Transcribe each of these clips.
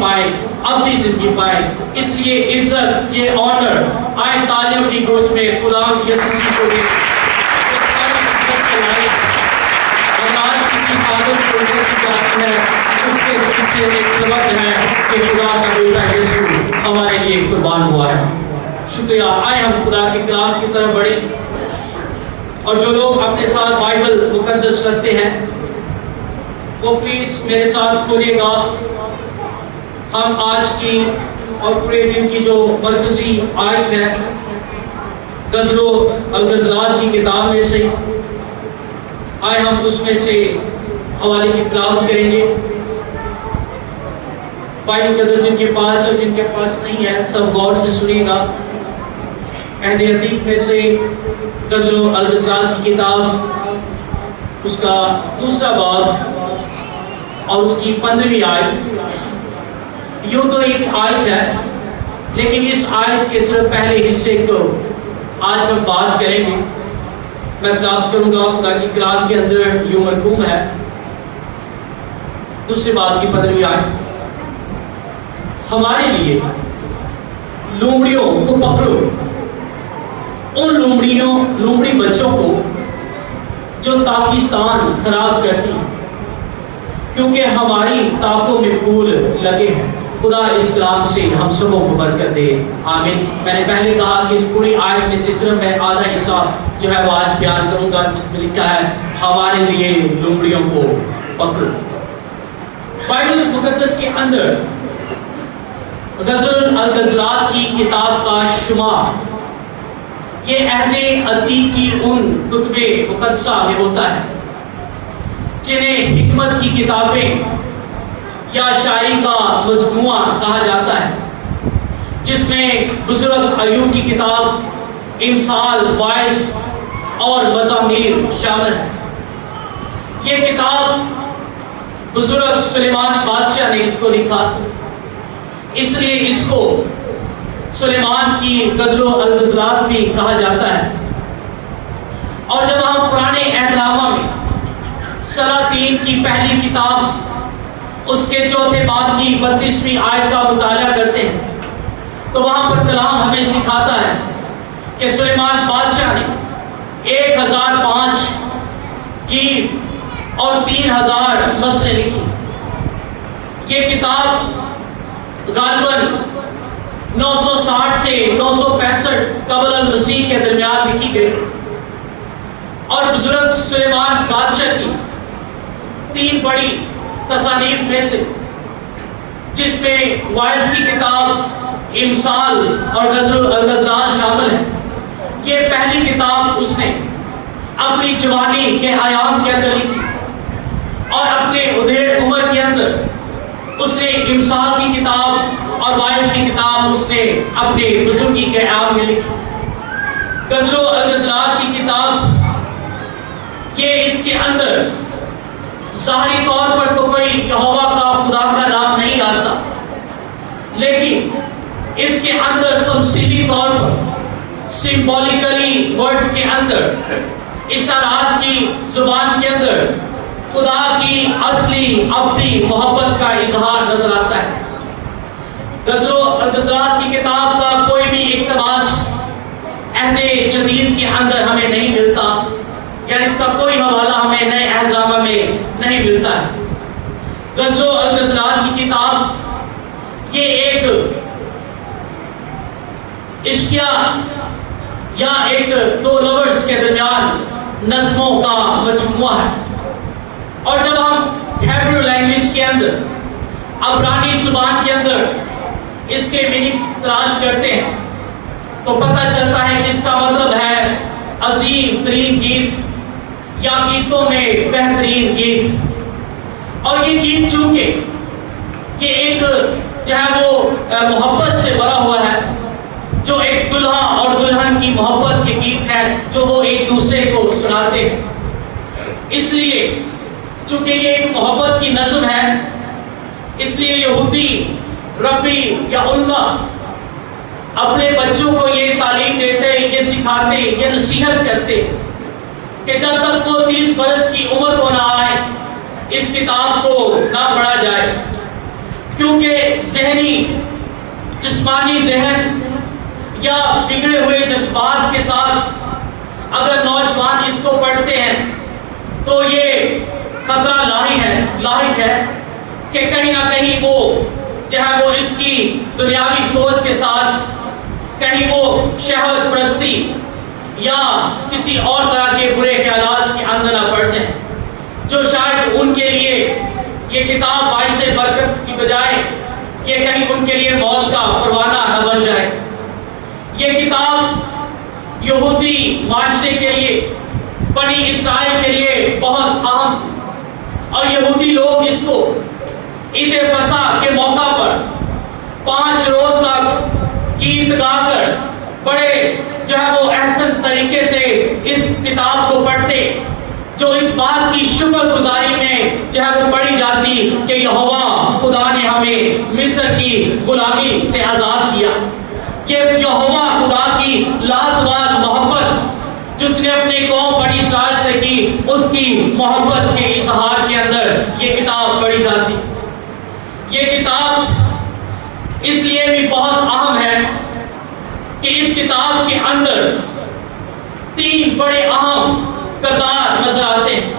پائیں، ابدی زندگی پائیں۔ اس لیے عزت، یہ آنر آئے تالیوں کی گوش میں خدا یسوع مسیح کو دے۔ اور آج کسی عادت کو عزت کی جاتی ہے، اس کے پیچھے ایک سبب ہے کہ خدا کا بیٹا یسوع ہمارے لیے قربان ہوا ہے۔ شکریہ۔ آئے ہم خدا کے کلام کی طرف بڑھیں، اور جو لوگ اپنے ساتھ بائبل مقدس رکھتے ہیں وہ پلیز میرے ساتھ کھولیے گا۔ ہم آج کی اور پورے دن کی جو مرکزی آیت ہے غزل و الغزلات کی کتاب میں سے، آئے ہم اس میں سے حوالے کی تلاوت کریں گے۔ بائبل مقدس جن کے پاس اور جن کے پاس نہیں ہے سب غور سے سنیے گا۔ عہد عتیق میں سے غزل و الغزلات کی کتاب، اس کا دوسرا باب اور اس کی 15ویں آیت۔ یوں تو ایک آیت ہے، لیکن اس آیت کے صرف پہلے حصے کو آج ہم بات کریں گے۔ میں تلاوت کروں گا، خدا کی کلام کے اندر یوں مرقوم ہے۔ دوسرے باب کی 15ویں آیت۔ ہمارے لیے لومڑیوں کو پکڑو، ان لومڑی بچوں کو جو پاکستان خراب کرتی ہیں، کیونکہ ہماری طاقتوں میں پھول لگے ہیں۔ خدا اس کلام سے ہم سبوں کو برکت دے، آمین۔ میں نے پہلے کہا کہ اس پوری آیت میں سے صرف میں آدھا حصہ جو ہے وہ آج بیان کروں گا، جس میں لکھا ہے ہمارے لیے لومڑیوں کو پکڑو۔ بائبل مقدس کے اندر غزل الغزلات کی کتاب کا شمار یہ عہد عتیق کی ان کتب مقدسہ میں ہوتا ہے جنہیں حکمت کی کتابیں یا شاعری کا مجموعہ کہا جاتا ہے، جس میں بزرگ ایوب کی کتاب، امثال، واعظ اور مزامیر شامل ہے۔ یہ کتاب بزرگ سلیمان بادشاہ نے اس کو لکھا، اس لیے اس کو سلیمان کی غزل و الغزلات بھی کہا جاتا ہے۔ اور جب ہم پرانے عہد نامہ میں سلاطین کی پہلی کتاب اس کے چوتھے باب کی 32ویں آیت کا مطالعہ کرتے ہیں تو وہاں پر کلام ہمیں سکھاتا ہے کہ سلیمان بادشاہ نے 1005 گیت اور 3000 مثلیں لکھی۔ یہ کتاب غالباً 960 سے 965 قبل المسیح کے درمیان لکھی گئی، اور بزرگ سلیمان بادشاہ کی 3 بڑی تصانیف میں سے، جس میں واعظ کی کتاب، امثال اور غزل الغزلات شامل ہے، یہ پہلی کتاب اس نے اپنی جوانی کے ایام کے اندر لکھی، اور اپنے ادھیڑ عمر کے اندر اس نے امثال کی کتاب اور واعظ کی کتاب اس نے اپنے بزرگی کے ایام میں لکھی۔ غزل و الغزلات کی کتاب یہ اس کے اندر ظاہری طور پر تو کوئی یہوہ کا خدا کا نام نہیں آتا، لیکن اس کے اندر تمثیلی طور پر سمبولیکلی ورڈز کے اندر، اشارات کی زبان کے اندر خدا کی اصلی ابدی محبت کا اظہار نظر آتا ہے۔ غزل و الغزلات کی کتاب کا کوئی بھی اقتباس عہد جدید کے اندر ہمیں نہیں ملتا، یعنی اس کا کوئی حوالہ ہمیں نئے عہد نامہ میں نہیں ملتا ہے۔ غزل و الغزلات کی کتاب یہ ایک عشقیہ یا ایک دو لورز کے درمیان نظموں کا مجموعہ ہے، اور جب ہم ہیبریو لینگویج کے اندر، عبرانی زبان کے اندر اس کے میننگ تلاش کرتے ہیں تو پتہ چلتا ہے کہ اس کا مطلب ہے عظیم ترین گیت یا گیتوں میں بہترین گیت۔ اور یہ گیت چونکہ یہ ایک چاہے وہ محبت سے بھرا ہوا ہے، جو ایک دلہا اور دلہن کی محبت کے گیت ہے جو وہ ایک دوسرے کو سناتے ہیں، اس لیے چونکہ یہ ایک محبت کی نظم ہے، اس لیے یہودی ربی یا علماء اپنے بچوں کو یہ تعلیم دیتے، یہ سکھاتے، یہ نصیحت کرتے کہ جب تک وہ 30 برس کی عمر کو نہ آئے اس کتاب کو نہ پڑھا جائے۔ کیونکہ ذہنی جسمانی ذہن یا بگڑے ہوئے جذبات کے ساتھ اگر نوجوان اس کو پڑھتے ہیں تو یہ خطرہ لاحق ہے کہ کہیں نہ کہیں وہ چاہے وہ اس کی دنیاوی سوچ کے ساتھ کہیں وہ شہوت پرستی یا کسی اور طرح کے برے خیالات کے اندر نہ پڑ جائیں، جو شاید ان کے لیے یہ کتاب باعث برکت کی بجائے یہ کہیں ان کے لیے موت کا پروانہ نہ بن جائے۔ یہ کتاب یہودی معاشرے کے لیے، بنی اسرائیل کے لیے بہت اہم تھی، اور یہودی لوگ اس کو عید فصح کے موقع پر 5 روز تک گیت گا کر بڑے جو ہے وہ احسن طریقے سے اس کتاب کو پڑھتے، جو اس بات کی شکر گزاری میں جو ہے وہ پڑھی جاتی کہ یہوہ خدا نے ہمیں مصر کی غلامی سے آزاد کیا۔ یہ یہوہ خدا کی لازوال محبت جس نے اپنے قوم بنی اسرائیل سے کی، اس کی محبت کے اظہار کے اندر یہ کتاب پڑھی جاتی۔ یہ کتاب اس لیے بھی بہت اہم ہے کہ اس کتاب کے اندر 3 بڑے اہم کردار نظر آتے ہیں۔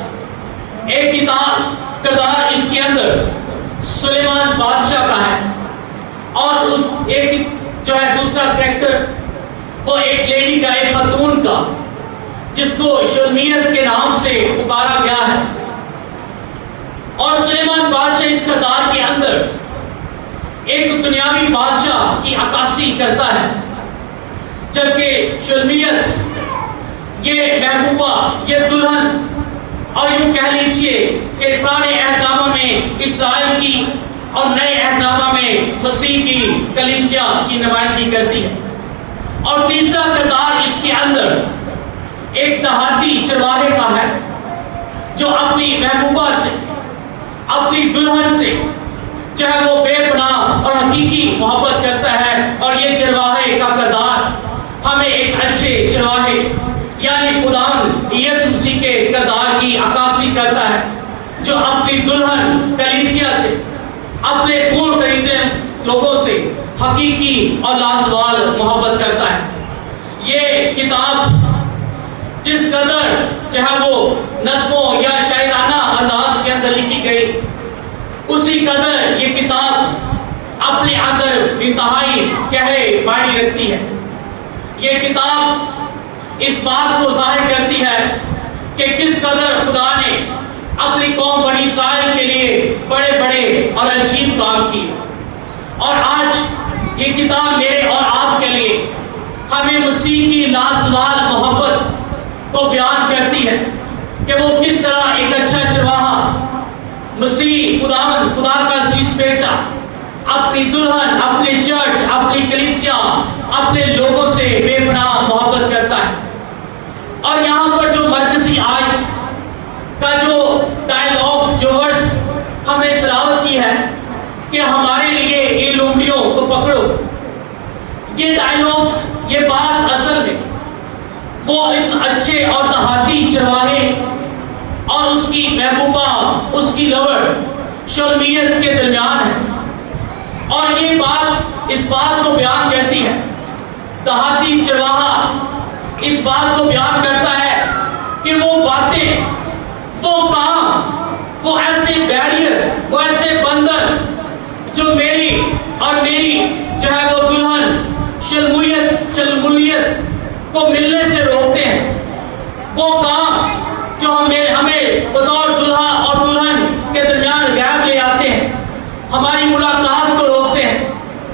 ایک کردار اس کے اندر سلیمان بادشاہ کا ہے، اور اس ایک جو ہے دوسرا کریکٹر وہ ایک لیڈی کا، ایک خاتون کا، جس کو شلمیت کے نام سے پکارا گیا ہے۔ اور سلیمان بادشاہ اس کردار کے اندر ایک دنیاوی بادشاہ کی عکاسی کرتا ہے، جبکہ شلمیت یہ محبوبہ، یہ دلہن، اور یوں کہہ لیجئے کہ پرانے عہد نامہ میں اسرائیل کی اور نئے عہد نامہ میں مسیح کی کلیسیا کی نمائندگی کرتی ہے۔ اور تیسرا کردار اس کے اندر ایک دیہاتی چرواہے کا ہے، جو اپنی محبوبہ سے، اپنی دلہن سے چاہے وہ بے پناہ اور حقیقی محبت کرتا ہے۔ اور یہ چرواہے کا کردار ہمیں ایک اچھے چرواہے یعنی خداوند یسوع مسیح کے کردار کی عکاسی کرتا ہے، جو اپنی دلہن کلیسیا سے، اپنے خون خریدے لوگوں سے حقیقی اور لازوال محبت کرتا ہے۔ یہ کتاب جس قدر چاہے وہ نظموں یا شاعرانہ انداز کے اندر لکھی گئی، اسی قدر یہ کتاب اپنے اندر انتہائی گہرے معنی رکھتی ہے۔ یہ کتاب اس بات کو ظاہر کرتی ہے کہ کس قدر خدا نے اپنی قوم بنی اسرائیل کے لیے بڑے بڑے اور عجیب کام کیے۔ اور آج یہ کتاب میرے اور آپ کے لیے ہمیں مسیح کی لازوال محبت کو بیان کرتی ہے کہ وہ کس طرح ایک اچھا چرواہا، مسیح خداوند، خدا کا عزیز بیٹا، اپنی دلہن، اپنے چرچ، اپنی کلیسیا، اپنے لوگوں سے بے پناہ محبت کرتا ہے۔ اور یہاں پر جو مرکزی آیت کا جو ڈائیلاگز، جو ورڈز ہمیں تلاوت کی ہے کہ ہمارے لیے ان لومڑیوں کو پکڑو، یہ ڈائیلاگز، یہ بات اصل میں وہ اس اچھے اور دیہاتی چرواہے اور اس کی محبوبہ، اس کی لور شلمیت کے درمیان ہے۔ اور یہ بات اس بات کو بیان کرتی ہے، دیہاتی چرواہا اس بات کو بیان کرتا ہے کہ وہ باتیں، وہ کام، وہ ایسے بیریئرز، وہ ایسے بندھن جو میری اور میری جو ہے وہ دلہن شلمیت کو ملنے سے روکتے ہیں، وہ کام جو ہمیں بطور دلہا اور دلہن کے درمیان گیپ لے آتے ہیں، ہماری ملاقات کو روکتے ہیں،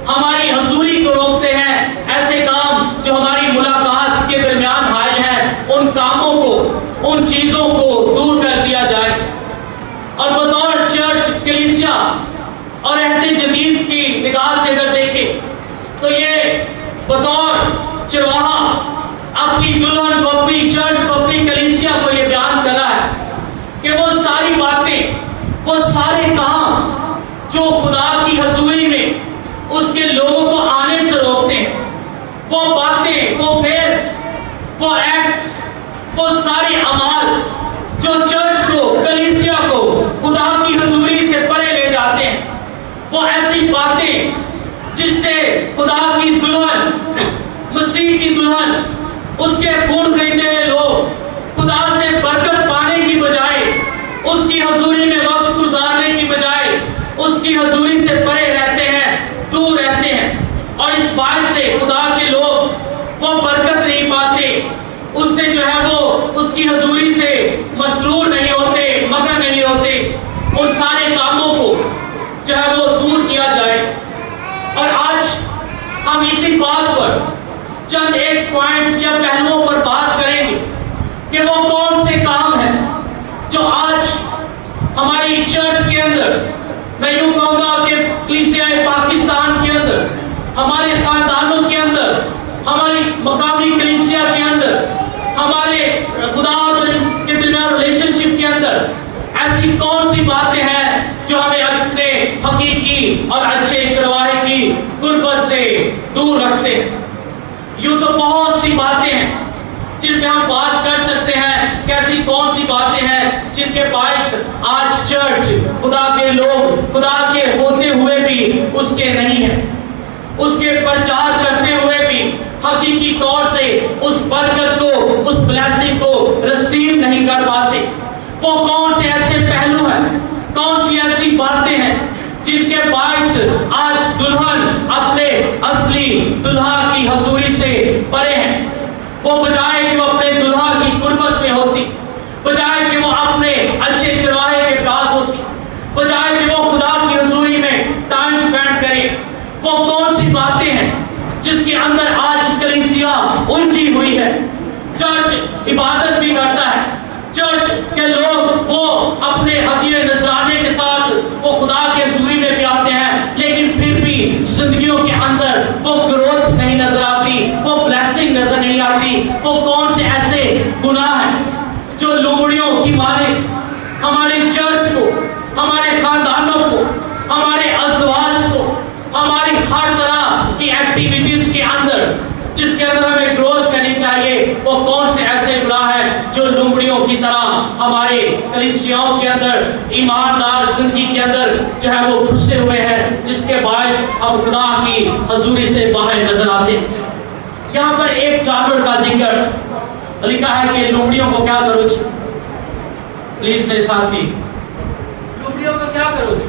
ہماری حضوری کو روکتے ہیں، ایسے کام جو ہماری ملاقات کے درمیان حائل ہیں، ان کاموں کو، ان چیزوں کو دور کر دیا جائے۔ اور بطور چرچ، کلیسیا اور عہد جدید کی نگاہ سے اگر دیکھیں تو یہ بطور چرواہا اپنی دلہن کو، اپنی چرچ کو، اپنی کلیسیا کو یہ بیان کر رہا ہے کہ وہ ساری باتیں، وہ سارے کام جو خدا کی حضوری میں اس کے لوگوں کو آنے سے روکتے ہیں، وہ باتیں، وہ فیلز، وہ ایکٹس، وہ ساری اعمال جو چرچ کو، کلیسیا کو خدا کی حضوری سے پرے لے جاتے ہیں، وہ ایسی ایسی باتیں جس سے خدا کی دلہن، مسیح کی دلہن، اس کے خون خریدے ہوئے لوگ خدا سے برکت پانے کی بجائے، اس کی حضوری میں وقت گزارنے کی بجائے اس کی حضوری سے پرے رہتے ہیں، دور رہتے ہیں، اور اس باعث سے خدا کے لوگ وہ برکت نہیں پاتے، اس سے جو ہے وہ اس کی حضوری سے مسرور نہیں ہوتے، مگن نہیں ہوتے۔ ان سارے کاموں کو جو ہے وہ دور کیا جائے۔ اور آج ہم اسی بات پر چند ایک پوائنٹس یا پہلوؤں پر بات کریں گے کہ وہ کون سے کام ہیں جو آج ہماری چرچ کے اندر، میں یوں کہوں گا کہ کلیسیا پاکستان کے اندر، ہمارے خاندانوں کے اندر، ہماری مقامی کلیسیا کے اندر، ہمارے خدا کے درمیان ریلیشن شپ کے اندر ایسی کون سی باتیں ہیں جو ہمیں اپنے حقیقی اور اچھے چرواہے کی قربت سے دور رکھتے ہیں۔ یوں تو بہت سی باتیں ہیں جن پہ ہم بات کر سکتے ہیں کہ ایسی کون سی باتیں ہیں جن کے باعث آج چرچ، خدا کے لوگ خدا کے ہوتے ہوئے بھی اس کے نہیں ہیں، اس کے پرچار کرتے ہوئے بھی حقیقی طور سے اس برکت کو، اس بلیسنگ کو رسیو نہیں کر پاتے۔ وہ کون سے ایسے پہلو ہیں، کون سی ایسی باتیں ہیں جن کے باعث آج دلہن اپنے اصلی دلہا کی حضوری سے پرے ہیں؟ وہ بجائے کہ وہ اپنے دلہا کی قربت میں ہوتی، بجائے کہ وہ اپنے اچھے چرواہے کے پاس ہوتی، بجائے کہ وہ خدا کی حضوری میں ٹائم سپینڈ کرے۔ وہ کون سی باتیں ہیں جس کے اندر آج کلیسیا الجھی ہوئی ہے؟ چرچ عبادت بھی کرتا ہے، چرچ کے لوگ وہ اپنے ہدیے نذرانے کے ساتھ وہ خدا کے حضوری میں بھی آتے ہیں، لیکن پھر بھی زندگیوں کے اندر وہ گروتھ نہیں نظر آتی، وہ بلیسنگ نظر نہیں آتی۔ وہ کون سے ایسے گناہ ہیں جو لومڑیوں کی مانے ہمارے چرچ کو، ہمارے خاندانوں کو، ہمارے ازدواج کو، ہماری ہر طرح کی ایکٹیویٹیز کے اندر جس کے اندر ہمیں گروتھ کرنی چاہیے، وہ کون سے ایسے گناہ ہیں جو لومڑیوں کی طرح ہمارے کلیسیاؤں کے اندر، ایماندار زندگی کے اندر جو ہے وہ گھسے ہوئے ہیں، جس کے باعث ہم خدا کی حضوری سے باہر نظر آتے ہیں۔ یہاں پر ایک جانور کا ذکر لکھا ہے کہ لومڑیوں کو کیا کرو جی؟ پلیز میرے ساتھی، لومڑیوں کو کیا کرو جی؟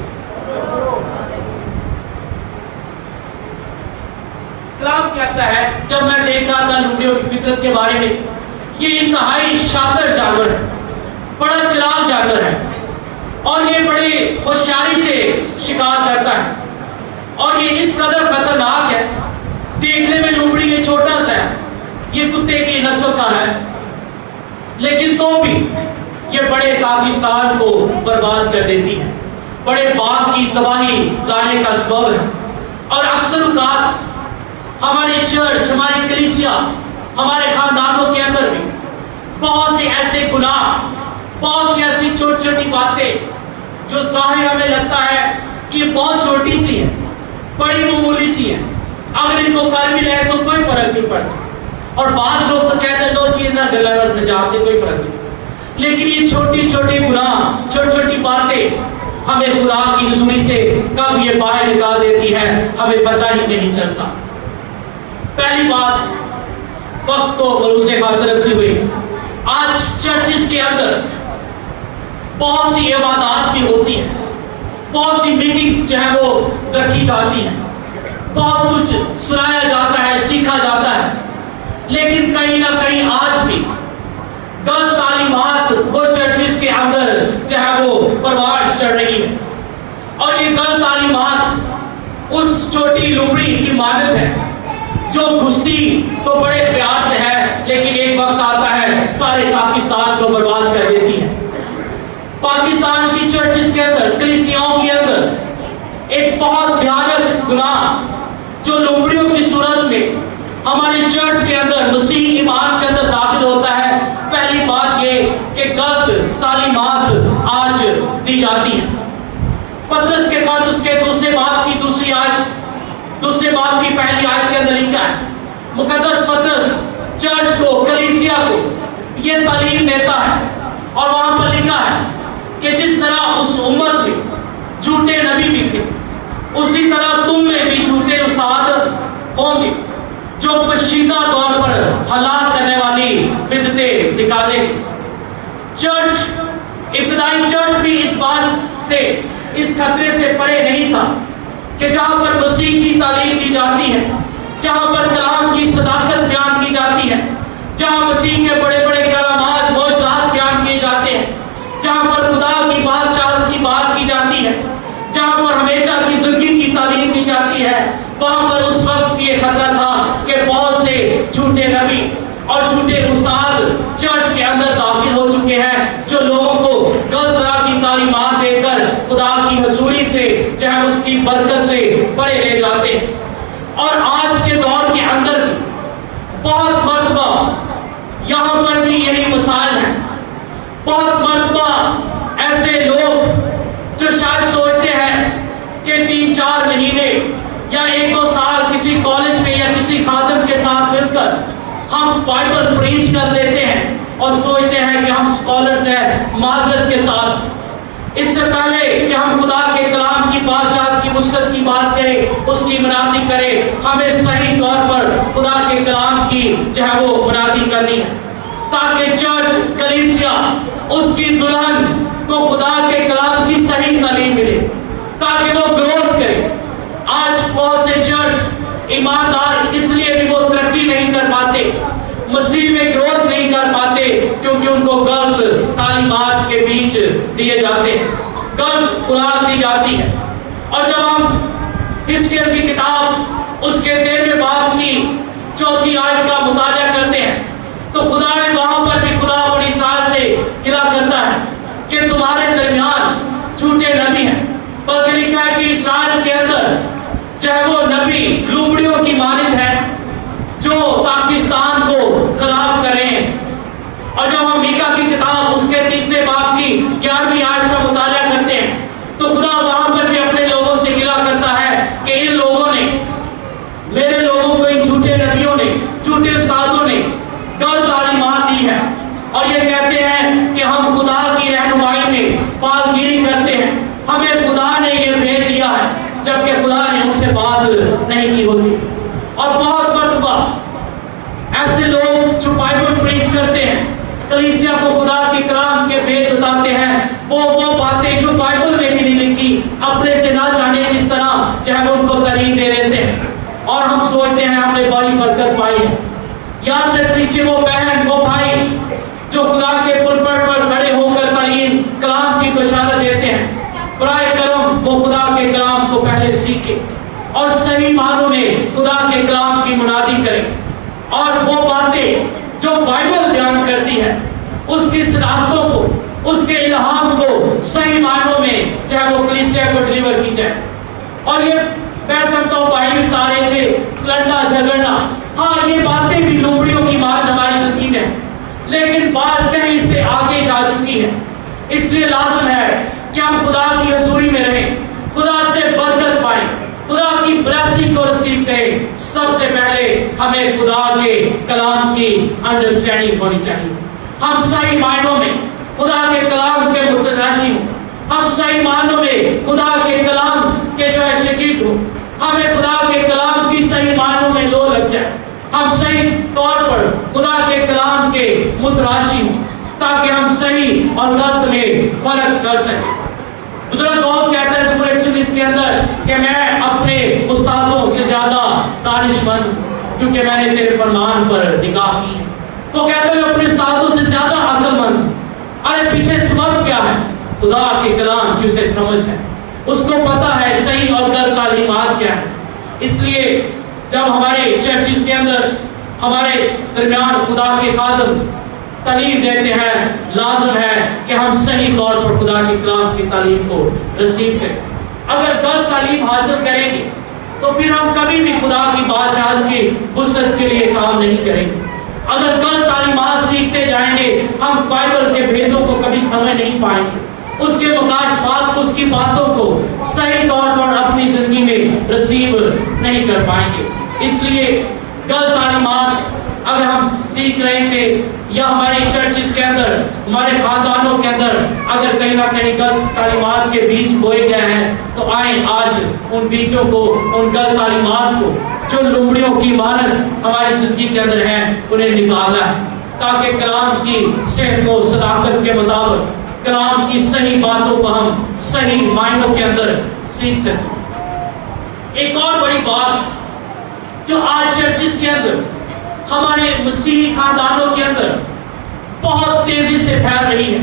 کلام کہتا ہے، جب میں دیکھ رہا تھا لومڑیوں کی فطرت کے بارے میں، یہ انتہائی شاطر جانور ہے، بڑا چلاک جانور ہے، اور یہ بڑی ہوشیاری سے شکار کرتا ہے، اور یہ اس قدر خطرناک ہے۔ دیکھنے میں لومڑی یہ چھوٹا سا ہے، یہ کتے کی نسل کا ہے، لیکن تو بھی یہ بڑے پاکستان کو برباد کر دیتی ہے، بڑے باغ کی تباہی لانے کا سبب ہے۔ اور اکثر اوقات ہماری چرچ، ہماری کلیسیا، ہمارے خاندانوں کے اندر بھی بہت سے ایسے گناہ، بہت سی ایسی چھوٹی چھوٹی باتیں جو ظاہر ہمیں لگتا ہے کہ یہ بہت چھوٹی سی ہے، بڑی معمولی سی ہے، اگر ان کو کر بھی لے تو کوئی فرق نہیں پڑتا، اور بعض لوگ تو کہتے ہیں لو جی نہ گلا نہ جاتے، کوئی فرق نہیں۔ لیکن یہ چھوٹی چھوٹی گناہ، چھوٹی چھوٹی باتیں ہمیں خدا کی حضوری سے کب یہ باہر نکال دیتی ہے ہمیں پتہ ہی نہیں چلتا۔ پہلی بات، وقت کو ملوث خاطر رکھتے ہوئے آج چرچز کے اندر بہت سی عبادات بھی ہوتی ہیں، بہت سی میٹنگز جو ہیں وہ رکھی جاتی ہیں، بہت کچھ سنایا جاتا ہے، سیکھا جاتا ہے، لیکن کہیں نہ کہیں آج بھی غلط تعلیمات وہ چرچز کے اندر جو ہے وہ پروان چڑھ رہی ہے، اور یہ غلط تعلیمات اس چھوٹی لومڑی کی مانند ہے جو گھستی تو بڑے پیار سے ہے، لیکن ایک وقت آتا ہے سارے پاکستان کو برباد کر دیتی ہے۔ پاکستان کی چرچز کے اندر، کلیسیاؤں کے اندر ایک بہت بھیانک گناہ جو لومڑیوں کی صورت میں ہماری چرچ کے اندر، مسیحی ایمان کے اندر داخل ہوتا ہے۔ پہلی بات یہ کہ غلط تعلیمات آج دی جاتی ہیں۔ پطرس کے خط اس کے دوسرے باب کی دوسری آیت، دوسرے باب کی پہلی آیت کے اندر لکھا ہے، مقدس پطرس چرچ کو، کلیسیا کو یہ تعلیم دیتا ہے، اور وہاں پر لکھا ہے کہ جس طرح اس امت میں جھوٹے نبی بھی تھے، اسی طرح تم میں بھی جھوٹے استاد ہوں گے جو پوشیدہ طور پر ہلاک کرنے والی بدعتیں نکالیں گے۔ چرچ، ابتدائی چرچ بھی اس بات سے، اس خطرے سے پرے نہیں تھا کہ جہاں پر مسیح کی تعلیم دی جاتی ہے، جہاں پر کلام کی صداقت بیان کی جاتی ہے، جہاں مسیح کے بڑے بڑے کرامات معجزات بیان کیے جاتے ہیں، جہاں پر خدا کی بادشاہت کی بات کی جاتی ہے، جہاں پر ہمیشہ کی زندگی کی تعلیم دی جاتی ہے، وہاں پر اس وقت بھی یہ خطرہ تھا کہ بہت سے جھوٹے نبی اور جھوٹے استاد چرچ کے اندر داخل ہو چکے ہیں، جو لوگوں کو غلط طرح کی تعلیمات دے کر خدا کی حضوری سے، چاہے اس کی برکت سے پرے لے جاتے ہیں۔ اور آج کے دور کے اندر بھی بہت مرتبہ یہاں پر بھی یہی مسائل ہیں۔ بہت مرتبہ ایسے لوگ جو شاید سوچتے ہیں کہ 3-4 مہینے یا 1-2 سال کسی کالج میں یا کسی خادم کے ساتھ مل کر ہم بائبل پریچ کر لیتے ہیں اور سوچتے ہیں کہ ہم اسکالرز ہیں، معذرت کے ساتھ۔ اس سے پہلے کہ ہم خدا کے کلام کی بادشاہت کی وسعت کی بات کریں، اس کی منادی کریں، ہمیں صحیح طور پر خدا کے کلام کی جو ہے وہ منادی کرنی ہے، تاکہ چرچ، کلیسیا، اس کی دلہن کو خدا کے کلام کی صحیح تعلیم ملے، تاکہ وہ گروتھ کرے۔ آج بہت سے چرچ ایماندار اس لیے بھی وہ ترقی نہیں کر پاتے، مسیح میں گروتھ نہیں کر پاتے، کیونکہ ان کو غلط تعلیمات کے بیچ دیے جاتے ہیں، غلط خوراک دی جاتی ہے۔ اور جب ہم حزقیل کی کتاب اس کے 13ویں باب کی 4 آیت کا مطالعہ کرتے ہیں تو خدا نے وہاں پر بھی خدا اپنی سال سے گلا کرتا ہے کہ تمہارے درمیان جھوٹے نبی ہیں، بلکہ لکھا ہے کہ اسرائیل کے اندر چاہے وہ نبی لومڑیوں کی مانند ہے جو پاکستان کو خراب کریں۔ اور جب ہم میکا کی کتاب اس کے 3 باب کی 11ویں آیت کا مطالعہ کرتے ہیں تو خدا وہاں پر بھی اپنے لوگوں سے گلا کرتا ہے کہ ان لوگوں نے، میرے لوگوں کو، ان جھوٹے نبیوں نے، جھوٹے استادوں نے غلط تعلیمات دی ہے، اور یہ کہتے ہیں کہ ہم خدا کی رہنمائی میں فالگیری کرتے ہیں، ہمیں خدا نے یہ بھیج دیا ہے، جبکہ خدا نے ان سے بات نہیں کی ہوتی۔ اور بہت مرتبہ ایسے لوگ جو بائبل پریچ کرتے ہیں، کلیسیا کو خدا کے کلام کے بھید بتاتے ہیں، وہ باتیں جو بائبل میں بھی نہیں لکھی، اپنے سے نہ جانے کس طرح چاہے ان کو تعلیم دے دیتے ہیں، اور ہم سوچتے ہیں ہم نے بڑی برکت پائی ہے۔ یاد رکھ لیجیے وہ بہن، وہ بھائی جو خدا کے پلپٹ پر کھڑے ہو کر تعلیم کلام کی بشارت دیتے ہیں، برائے کرم وہ خدا کے کلام کو پہلے سیکھیں اور صحیح معنوں میں خدا کے کلام کی منادی کریں، اور وہ باتیں جو بائبل بیان کرتی ہے اس کی صداقتوں کو، اس کے الہام کو صحیح معنوں میں چاہے وہ کلیسیا کو ڈیلیور کی جائے۔ اور یہ میں سمجھتا ہوں بھائی بتا رہے تھے لڑنا جھگڑنا، ہاں یہ باتیں بھی لومڑیوں کی مانند ہماری زندگی میں، لیکن بات کہیں اس سے آگے جا چکی ہے۔ اس لیے لازم ہے کہ ہم خدا کی حضوری میں رہیں، خدا سے برکت پائیں، خدا کی بلیسنگ کو رسیو کریں۔ سب سے پہلے ہمیں خدا کے کلام کی انڈرسٹینڈنگ ہونی چاہیے، ہم صحیح معنوں میں خدا کے کلام کے متلاشی ہوں، ہم صحیح معنوں میں خدا کے کلام کے جو ہے شاگرد ہوں، ہمیں خدا کے کلام کی صحیح معنوں میں لو لگ جائے، ہم صحیح طور پر خدا کے کلام کے متلاشی ہوں، تاکہ ہم صحیح اور غلط میں فرق کر سکیں۔ بزرگ داؤد کہتا ہے زبور 119 کے اندر کہ میں اپنے استادوں سے زیادہ دانش مند ہوں، کیونکہ میں نے تیرے فرمان پر نگاہ کی۔ وہ کہتا ہے میں اپنے استادوں سے زیادہ عقل مند ہوں۔ ارے پیچھے سبب کیا ہے؟ خدا کے کلام کی اسے سمجھ ہے، اس کو پتا ہے صحیح اور غلط تعلیمات کیا ہے۔ اس لیے جب ہمارے چرچز کے اندر ہمارے درمیان خدا کے خادم تعلیم دیتے ہیں، لازم ہے کہ ہم صحیح طور پر خدا کے کلام کی تعلیم کو رسیو کریں۔ اگر غلط تعلیم حاصل کریں گے تو پھر ہم کبھی بھی خدا کی بادشاہت کی وسعت کے لیے کام نہیں کریں گے۔ اگر غلط تعلیمات سیکھتے جائیں گے ہم بائبل کے بھیدوں کو کبھی سمجھ نہیں پائیں گے، اس کے مکاشفات، اس کی باتوں کو صحیح طور پر اپنی زندگی میں رسیو نہیں کر پائیں گے۔ اس لیے غلط تعلیمات اگر ہم سیکھ رہے تھے یا ہماری چرچز کے اندر، ہمارے خاندانوں کے اندر اگر کہیں نہ کہیں غلط تعلیمات کے بیج بوئے گئے ہیں، تو آئیں آج ان بیجوں کو، ان غلط تعلیمات کو جو لومڑیوں کی مانند ہماری زندگی کے اندر ہیں، انہیں نکالنا ہے، تاکہ کلام کی صحت و صداقت کے مطابق کلام کی صحیح باتوں کو ہم صحیح معنوں کے اندر سیکھ سکیں۔ ایک اور بڑی بات جو آج چرچز کے اندر، ہمارے مسیحی خاندانوں کے اندر بہت تیزی سے پھیل رہی ہے،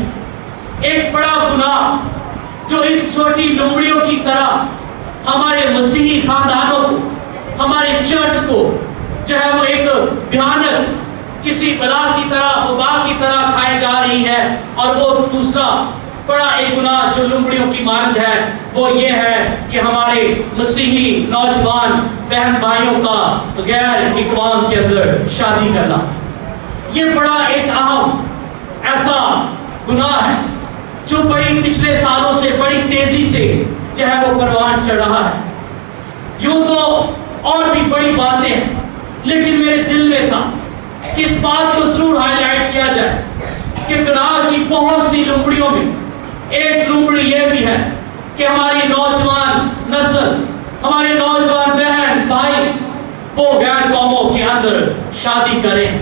ایک بڑا گناہ جو اس چھوٹی لومڑیوں کی طرح ہمارے مسیحی خاندانوں کو، ہمارے چرچ کو جو ہے وہ ایک بھیانک کسی بلا کی طرح، وبا کی طرح کھائے جا رہی ہے، اور وہ دوسرا بڑا ایک گناہ جو لومڑیوں کی مانند ہے وہ یہ ہے کہ ہمارے مسیحی نوجوان بہن بھائیوں کا غیر اقوام کے اندر شادی کرنا۔ یہ بڑا ایک اہم ایسا گناہ ہے جو بڑی پچھلے سالوں سے بڑی تیزی سے جو ہے وہ پروان چڑھ رہا ہے۔ یوں تو اور بھی بڑی باتیں ہیں، لیکن میرے دل میں تھا کہ اس بات کو ضرور ہائی لائٹ کیا جائے کہ گناہ کی بہت سی لومڑیوں میں ایک لومڑی یہ بھی ہے کہ ہماری نوجوان نسل، ہمارے نوجوان بہن بھائی وہ غیر قوموں کے اندر شادی کریں۔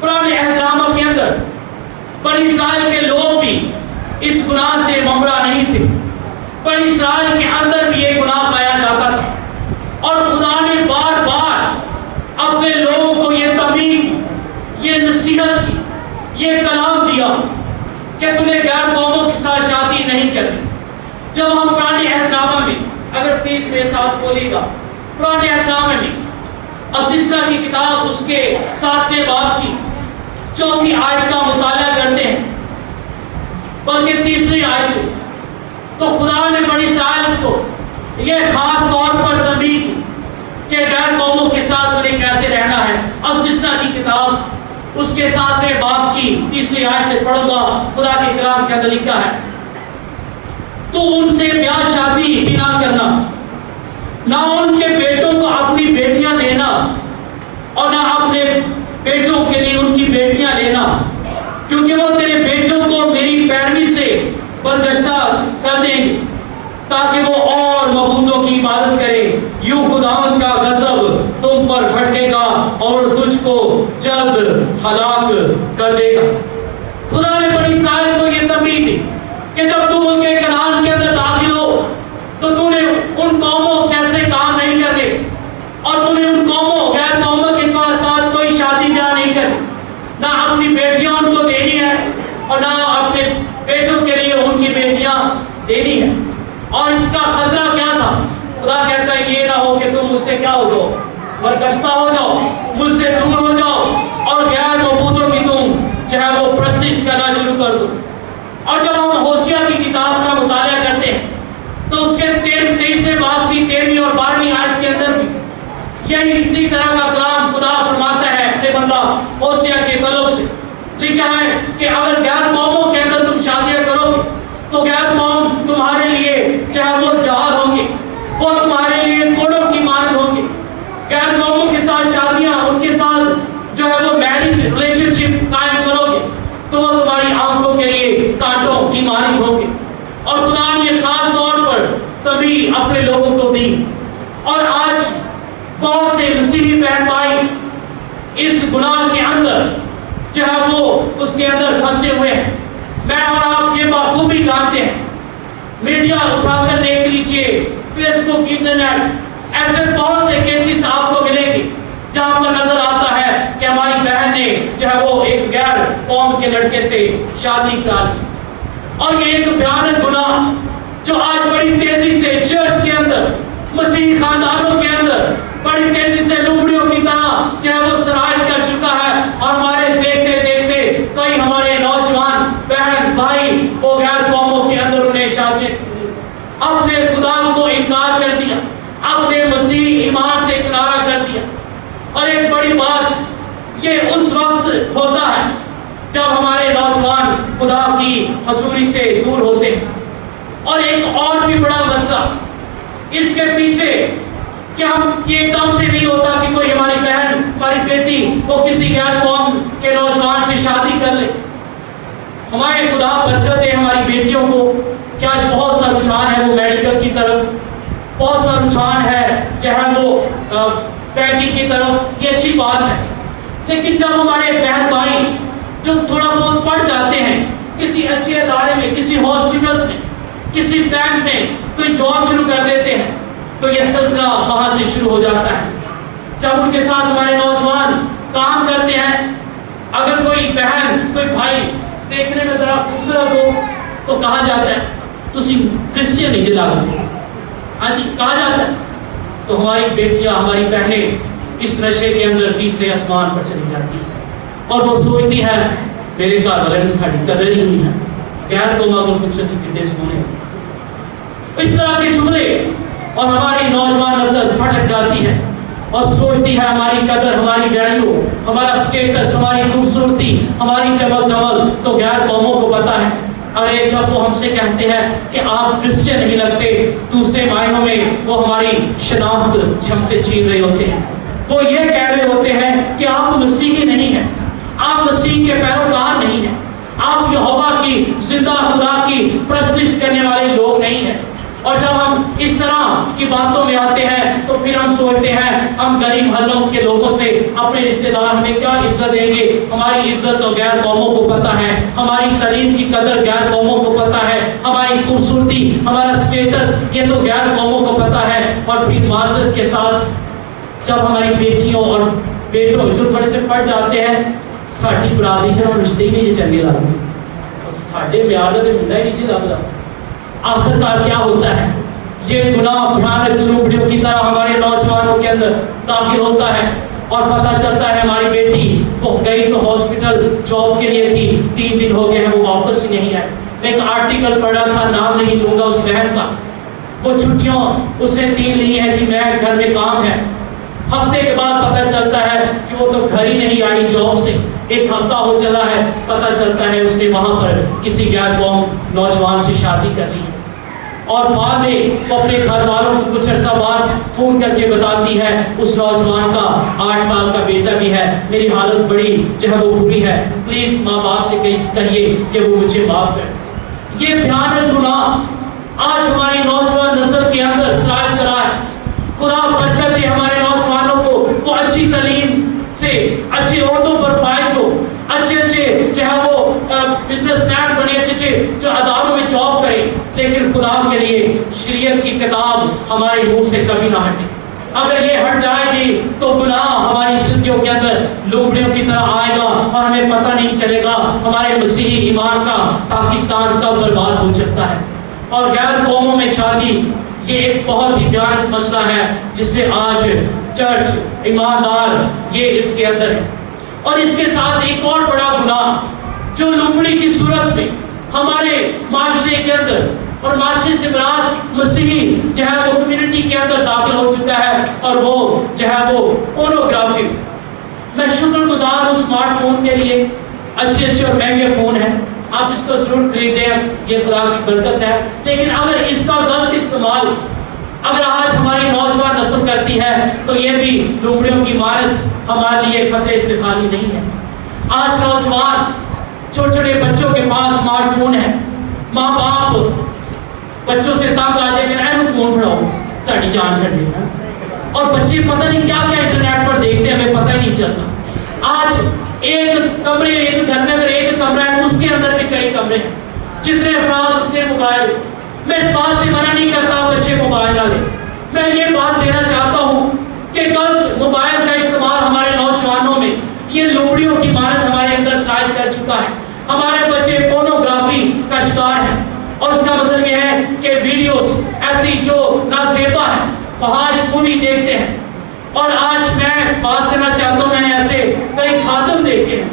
پرانے عہد نامہ کے اندر بنی اسرائیل کے لوگ بھی اس گناہ سے ممرہ نہیں تھے، بنی اسرائیل کے اندر بھی یہ گناہ پایا جاتا تھا، اور خدا نے بار بار اپنے لوگوں کو یہ تنبیہ، یہ نصیحت کی، یہ کلام دیا کہ تمہیں غیر قوموں کے ساتھ شادی نہیں کرنی۔ جب ہم پرانے عہد نامہ میں، اگر پلیز میرے ساتھ بولیے گا، پرانے عہد نامے میں استثنا کی کتاب اس کے 7ویں باب کی 4 آیت کا مطالعہ کرتے ہیں، بلکہ 3 آیت سے، تو خدا نے بنی اسرائیل کو یہ خاص طور پر تنبیہ کی کہ غیر قوموں کے ساتھ انہیں کیسے رہنا ہے۔ استثنا کی کتاب اس کے 7ویں باب کی 3 آیت سے پڑھوں گا، خدا کے کلام کے اندر لکھا ہے، تو ان سے بیاہ شادی بھی نہ کرنا، نہ ان کے بیٹوں کو اپنی بیٹیاں دینا، اور نہ اپنے بیٹوں کے لیے ان کی بیٹیاں لینا، کیونکہ وہ تیرے بیٹوں کو میری پیروی سے برگشتہ کر دیں گے، تاکہ وہ اور معبودوں کی عبادت کریں، یوں خداوند کا غضب تم پر بھڑکے گا اور تجھ کو جلد ہلاک کر دے گا۔ خدا نے بنی اسرائیل کو یہ تنبیہ دی کہ جب تم ان کے کنعان کے اندر داخل ہو تو تم نے ان قوموں کیسے کام نہیں کرنے، اور تم نے ان قوموں، غیر قوموں کے ساتھ کوئی شادی بیاہ نہیں کرنی، نہ اپنی بیٹیاں ان کو دینی ہے اور نہ اپنے بیٹوں کے لیے ان کی بیٹیاں دینی ہے۔ اور اس کا خطرہ کیا تھا؟ خدا کہتا ہے یہ نہ ہو کہ تم مجھ سے کیا ہو جاؤ، برگشتہ ہو جاؤ، مجھ سے دور ہو جاؤ، اور غیر معبودوں کی تم جو ہے وہ پرستش کرنا شروع کر دو۔ اور جب ہم ہوشیہ کی کتاب کا مطالعہ کرتے ہیں تو اس کے 23ویں باب کی 13ویں اور 12ویں آیت کے اندر بھی یہی اسی طرح کا کلام خدا فرماتا ہے اپنے بندہ ہوشیہ کے تعلق سے، لکھا ہے کہ اگر غیر قوموں کے اندر تم شادیاں کرو گے تو غیر قوم تمہارے لیے چاہے وہ جار ہوں گے، وہ تمہارے لیے کوڑوں کی مانند ہوں گے۔ غیر قوموں کے ساتھ شادیاں، ان کے ساتھ جو ہے وہ میرج ریلیشن شپ قائم کرو گے تو وہ تمہاری آنکھوں کے لیے کانٹوں کی مانند ہوں گے۔ اور خدا نے یہ خاص طور پر تبھی اپنے لوگوں کو دی، اور آج بہت سے مسیحی بہن بھائی اس گناہ کے اندر جو ہے وہ اس کے اندر پھنسے ہوئے ہیں۔ میں اور آپ یہ بخوبی جانتے ہیں، میڈیا اٹھا کر دیکھ لیجئے، فیس بک، انٹرنیٹ، ایسے بہت سے کیسز آپ کو ملیں گے جہاں پر نظر آتا ہے کہ ہماری بہن نے جو ہے وہ ایک غیر قوم کے لڑکے سے شادی کرا لی۔ اور یہ ایک بھیانک گناہ جو آج بڑی تیزی سے چرچ کے اندر، مسیحی خاندانوں کے اندر بڑی تیزی سے لومڑیوں کی طرح جو ہے وہ سرایت کر چکا ہے، اور ہمارے دیکھتے دیکھتے کئی ہمارے نوجوان بہن بھائی وہ غیر قوموں کے اندر انہیں شادی، اپنے خدا کو انکار کر دیا، اپنے مسیح ایمان سے کنارہ کر دیا۔ اور ایک بڑی بات یہ اس وقت ہوتا ہے جب ہمارے نوجوان خدا کی حضوری سے دور ہوتے ہیں۔ اور ایک اور بھی بڑا مسئلہ اس کے پیچھے کہ ہم یہ ایک دم سے نہیں ہوتا کہ کوئی ہماری بہن ہماری بیٹی وہ کسی غیر قوم کے نوجوان سے شادی کر لے. ہمارے خدا برکت دے ہماری بیٹیوں کو کہ آج بہت سا رجحان ہے وہ میڈیکل کی طرف, بہت سا رجحان ہے چاہے وہ بینکنگ کی طرف, یہ اچھی بات ہے. لیکن جب ہمارے بہن بھائی جو تھوڑا بہت پڑھ جاتے ہیں کسی اچھے ادارے میں, کسی ہاسپٹلس میں, کسی بینک میں کوئی جاب شروع کر دیتے ہیں, تو یہ سلسلہ وہاں سے شروع ہو جاتا ہے. جب ان کے ساتھ ہمارے نوجوان کام کرتے ہیں, اگر کوئی بہن کوئی بھائی دیکھنے میں ذرا خوبصورت ہو تو کہا جاتا ہے تسی کرسچن نہیں جلا گے, ہاں جی کہا جاتا ہے. تو ہماری بیٹیاں ہماری بہنیں اس نشے کے اندر تیسرے آسمان پر چلی جاتی ہیں اور وہ سوچتی ہے میرے گھر والے نے ساری قدر ہی نہیں ہے, غیر قوما کو کچھ ایسی کتنے سونے. اس طرح کے جملے اور ہماری نوجوان نسل بھٹک جاتی ہے اور سوچتی ہے ہماری قدر, ہماری ویلیو, ہمارا سٹیٹس, ہماری خوبصورتی, ہماری چمک دمک تو غیر قوموں کو پتا ہے. ارے جب وہ ہم سے کہتے ہیں کہ آپ کرسچن نہیں لگتے, دوسرے معنوں میں وہ ہماری شناخت ہم سے چھین رہے ہوتے ہیں. وہ یہ کہہ رہے ہوتے ہیں کہ آپ مسیحی نہیں ہیں, آپ مسیح کے پیروکار نہیں ہیں, آپ یہوہ کی زندہ خدا کی پرستش کرنے والے لوگ نہیں ہیں. اور جب ہم اس طرح کی باتوں میں آتے ہیں تو پھر ہم سوچتے ہیں ہم گلی محلوں کے لوگوں سے اپنے رشتہ دار ہمیں کیا عزت دیں گے. ہماری عزت تو غیر قوموں کو پتا ہے, ہماری تعلیم کی قدر غیر قوموں کو پتا ہے, ہماری خوبصورتی, ہمارا سٹیٹس یہ تو غیر قوموں کو پتا ہے. اور پھر معذرت کے ساتھ جب ہماری بیٹیوں اور بیٹوں جو تھوڑے سے پڑھ جاتے ہیں, ساڈی برادری جب رشتے ہی نہیں چنگے لگتے, ساڈے میار کا منڈا ہی نہیں جی لگتا. آخر کار کیا ہوتا ہے, یہ گناہ بھیانک لومڑیوں کی طرح ہمارے نوجوانوں کے اندر داخل ہوتا ہے اور پتہ چلتا ہے ہماری بیٹی وہ گئی تو ہاسپٹل جاب کے لیے تھی, 3 دن ہو گئے ہیں وہ واپس ہی نہیں آئے. میں ایک آرٹیکل پڑھا تھا, نام نہیں لوں گا اس بہن کا, وہ چھٹیوں اس نے 3 لی ہیں جی, میں گھر میں کام ہے. ہفتے کے بعد پتہ چلتا ہے کہ وہ تو گھر ہی نہیں آئی جاب سے, 1 ہفتہ ہو چلا ہے, پتہ چلتا ہے اس نے وہاں پر کسی غیر قوم نوجوان سے شادی کر لی ہے. اور بعد میں وہ اپنے گھر والوں کو کچھ عرصہ بعد فون کر کے بتاتی ہے اس نوجوان کا 8 سال کا بیٹا بھی ہے, میری حالت بڑی جو ہے وہ بری ہے, پلیز ماں باپ سے کہیے کہ وہ مجھے معاف کریں. یہ بھیانک گناہ آج ہماری نوجوان نسل کے اندر سرایت کرا ہے. خدا برکت دے ہمارے نوجوانوں کو وہ اچھی تعلیم سے اچھے عہدوں پر فائز ہو, اچھے جو ہے وہ بزنس مین بنے, اچھے جو اداروں میں جاب کریں, لیکن خدا کے لیے شریعت کی کتاب ہمارے منہ سے کبھی نہ ہٹے. اگر یہ ہٹ جائے گی تو گناہ ہماری زندگیوں کے اندر لومڑیوں کی طرح آئے گا اور ہمیں پتہ نہیں چلے گا ہمارے مسیحی ایمان کا پاکستان کب برباد ہو سکتا ہے. اور غیر قوموں میں شادی یہ ایک بہت ہی بھیانک مسئلہ ہے جس سے آج چرچ ایماندار یہ اس کے اندر ہے. اور اس کے ساتھ ایک اور بڑا گناہ جو لومڑی کی صورت میں ہمارے معاشرے کے اندر اور معاشرے سے مراد مسیحی جو ہے وہ کمیونٹی کے اندر داخل ہو چکا ہے, اور وہ جو ہے وہ پورنوگرافی. میں شکر گزار ہوں اسمارٹ فون کے لیے, اچھے اور مہنگے فون ہیں, آپ اس کو ضرور خریدیں, یہ خدا کی برکت ہے. لیکن اگر اس کا غلط استعمال اگر آج ہماری نوجوان نسل کرتی ہے تو یہ بھی لومڑیوں کی مانند ہمارے لیے خطرے سے خالی نہیں ہے. آج نوجوان چھوٹے چھوٹے بچوں کے پاس اسمارٹ فون ہے, ماں باپ بچوں سے تنگ آ جائے گا, اینو فون پڑھاؤ ساڑی جان چھڑ دینا, اور بچے پتہ نہیں کیا کیا انٹرنیٹ پر دیکھتے ہیں, ہمیں پتہ ہی نہیں چلتا. آج ایک کمرے, ایک گھر میں اگر ایک کمرہ ہے اس کے اندر بھی کئی کمرے ہیں, جتنے افراد اتنے موبائل. میں اس بات سے منع نہیں کرتا بچے موبائل نہ لیں, میں یہ بات دینا چاہتا ہوں کہ غلط موبائل کا استعمال ہمارے نوجوانوں میں یہ لومڑیوں کی مانند ہمارے اندر سرایت کر چکا ہے. ہمارے بچے پورنوگرافی کا شکار ہیں, اور اس کا مطلب یہ ہے کہ ویڈیوز ایسی جو نازیبا ہے, فحش مووی دیکھتے ہیں. اور آج میں بات کرنا چاہتا ہوں, میں نے ایسے کئی خاتون دیکھے ہیں,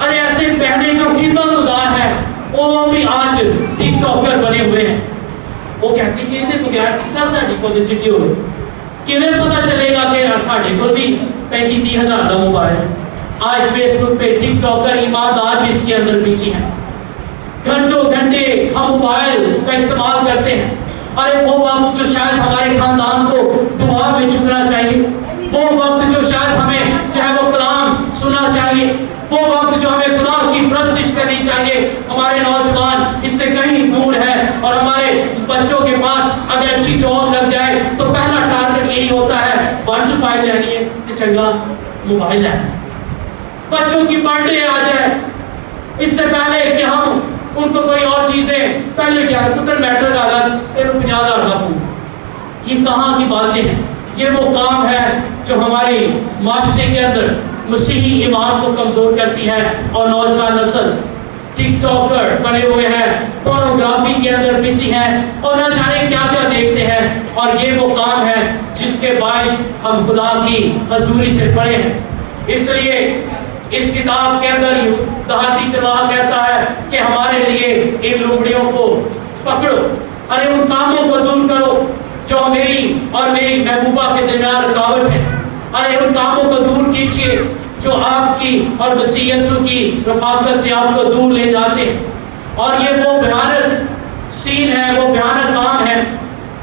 ارے ایسے بہنیں جو خدمت گزار ہیں وہ بھی آج ٹک ٹاکر بنے ہوئے ہیں. وہ کہتی ہیں کہ بغیر کس طرح ساڈی پبلسٹی ہوگی, کیویں پتہ چلے گا کہ ساڈے کول بھی 35-30 ہزار کا موبائل ہے. آج فیس بک پہ ٹک ٹاکر ایماندار بھی اس کے اندر بزی ہیں, گھنٹوں گھنٹے ہم موبائل کا استعمال کرتے ہیں. ارے وہ وقت جو شاید ہمارے خاندان کو دعا میں چھکنا چاہیے, وہ وقت جو شاید ہمیں جو ہے وہ فائل لینی ہے تو چنگا موبائل لینا. بچوں کی برتھ ڈے آ جائے اس سے پہلے کہ ہم ان کو کوئی اور چیزیں پہلے کیا پتر میٹر ڈالا 50,000 کا فون. یہ کہاں کی باتیں ہیں؟ یہ وہ کام ہے جو ہماری معاشرے کے اندر مسیحی ایمان کو کمزور کرتی ہے اور نوجوان نسل ٹک ٹاکر بنے ہوئے ہیں, پورنوگرافی کے اندر بزی ہیں اور نہ جانے کیا کیا دیکھتے ہیں. اور یہ وہ کام ہے جس کے باعث ہم خدا کی حضوری سے پرے ہیں. اس لیے اس کتاب کے اندر دہاتی چرواہا کہتا ہے کہ ہمارے لیے ان لومڑیوں کو پکڑو, ارے ان کاموں کو دور کرو جو میری اور میری محبوبہ کے درمیان رکاوٹ ہے. ارے ان کاموں کو دور کیجیے جو آپ کی اور مسیح یسوع کی رفاقت سے آپ کو دور لے جاتے ہیں. اور یہ وہ بھیانک سین ہے, وہ بھیانک کام ہے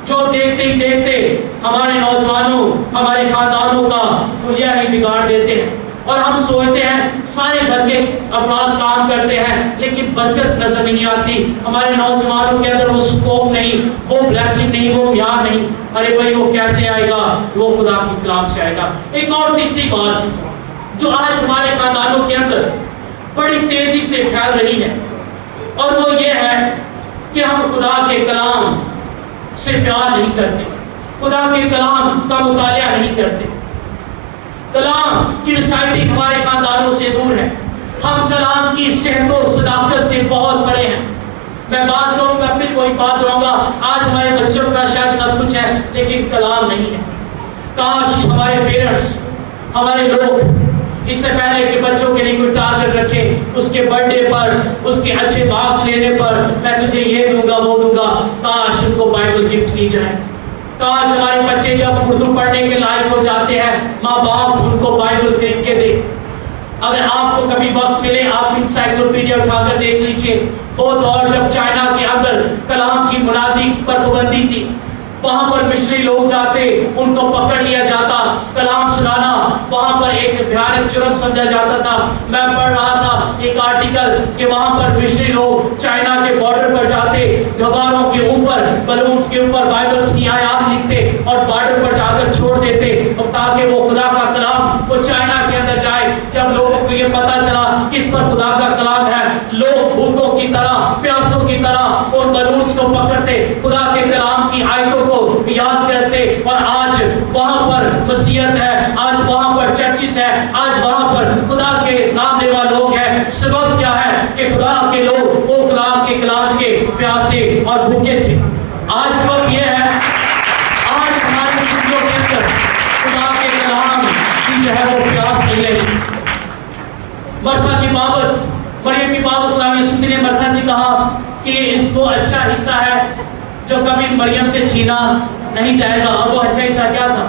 جو دیکھتے ہی دیکھتے ہمارے نوجوانوں, ہمارے خاندانوں کا حلیہ ہی بگاڑ دیتے ہیں. اور ہم سوچتے ہیں سارے گھر کے افراد کام کرتے ہیں لیکن برکت نظر نہیں آتی. ہمارے نوجوانوں کے اندر وہ سکوپ نہیں, وہ بلیسنگ نہیں, وہ پیار نہیں. ارے بھائی وہ کیسے آئے گا؟ وہ خدا کی کلام سے آئے گا. ایک اور تیسری بات جو آج ہمارے خاندانوں کے اندر بڑی تیزی سے پھیل رہی ہے اور وہ یہ ہے کہ ہم خدا کے کلام سے پیار نہیں کرتے, خدا کے کلام کا مطالعہ نہیں کرتے. کلام کی ریسائٹنگ ہمارے خاندانوں سے دور ہے. ہم کلام کی صحت و صداقت سے بہت پرے ہیں. میں بات کروں گا پھر وہی بات کروں گا, آج ہمارے بچوں کا شاید سب کچھ ہے لیکن کلام نہیں ہے. کاش ہمارے پیرنٹس, ہمارے لوگ اس سے پہلے کہ بچوں کے لیے کوئی ٹارگٹ رکھے, اس کے برتھ ڈے پر, اس کے اچھے مارکس لینے پر میں تجھے یہ دوں گا وہ دوں گا, کاش ان کو بائبل گفٹ کی جائے. کاش ہمارے بچے جب اردو پڑھنے کے لائق ہو جاتے ہیں ماں باپ ان کو بائبل خرید کے دے. اگر آپ کو کبھی وقت ملے آپ انسائکلوپیڈیا اٹھا کر دیکھ لیجیے. وہ دور جب چائنا کے اندر کلام کی منادی پر پابندی تھی, وہاں پر مشری لوگ جاتے, ان کو پکڑ لیا جاتا, کلام سنانا وہاں پر ایک بھیانک جرم سمجھا جاتا تھا. میں پڑھ رہا تھا ایک آرٹیکل کہ وہاں پر مشری لوگ چائنا کے بارڈر پر جاتے, غباروں کے اوپر, بلونز کے اوپر بائبل کی آیات لکھتے اور بارڈر پر جا کر چھوڑ دیتے تاکہ وہ خدا کا کلام وہ چائنا کے اندر جائے. جب لوگوں کو یہ پتا چلا کس پر خدا کا کلام ہے, لوگ بھوکوں کی طرح, پیاسوں کی طرح ان بلونز کو پکڑتے, خدا کے کلام کی آیتوں کو یاد کرتے. اور آج وہاں پر مسیحیت ہے, آج وہاں پر چرچز ہے, آج وہاں پر خدا کے نام لیوا لوگ ہیں. سبب کیا ہے کہ خدا کے لوگ وہ خدا کے کلام کے پیاسے اور بھوکے تھے. آج سبب یہ ہے آج ہماری زندگیوں کے اندر خدا کے کلام کی جو ہے وہ پیاس نہیں رہی. مرتھا کی بابت, مریم کی بابت خدا یسوع نے مرتھا سے کہا کہ اس کو اچھا حصہ ہے جو کبھی مریم سے چھینا نہیں جائے گا. اور وہ اچھا حصہ کیا تھا؟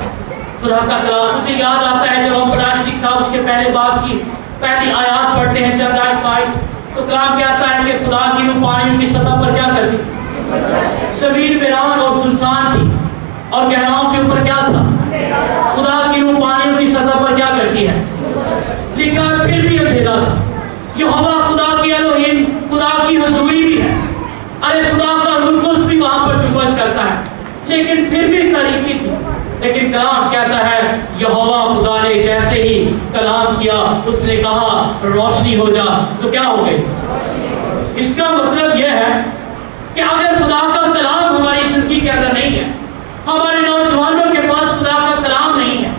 خدا کا کلام. مجھے یاد آتا ہے جب ہم خداشت کی کتاب اس کے پہلے باب کی پہلی آیات پڑھتے ہیں, چند آیت پائے تو کلام کہتا ہے کہ خدا کی روح پانیوں کی سطح پر کیا کرتی تھی؟ زمین ویران اور سنسان تھی اور گہراؤں کے اوپر کیا تھا؟ خدا کی روح پانیوں کی سطح پر کیا کرتی ہے؟ لیکن پھر بھی اندھیرا تھا. یہوہ خدا کی الوہیم, خدا کی حضوری بھی ہے. ارے خدا کا روح قدس بھی وہاں پر جنبش کرتا ہے لیکن پھر بھی تاریکی تھی. لیکن کلام کہتا ہے یہوہ خدا نے جیسے ہی کلام کیا اس نے کہا روشنی ہو جا, تو کیا ہو گئی؟ اس کا مطلب یہ ہے کہ اگر خدا کا کلام ہماری زندگی کے اندر نہیں ہے, ہمارے نوجوانوں کے پاس خدا کا کلام نہیں ہے,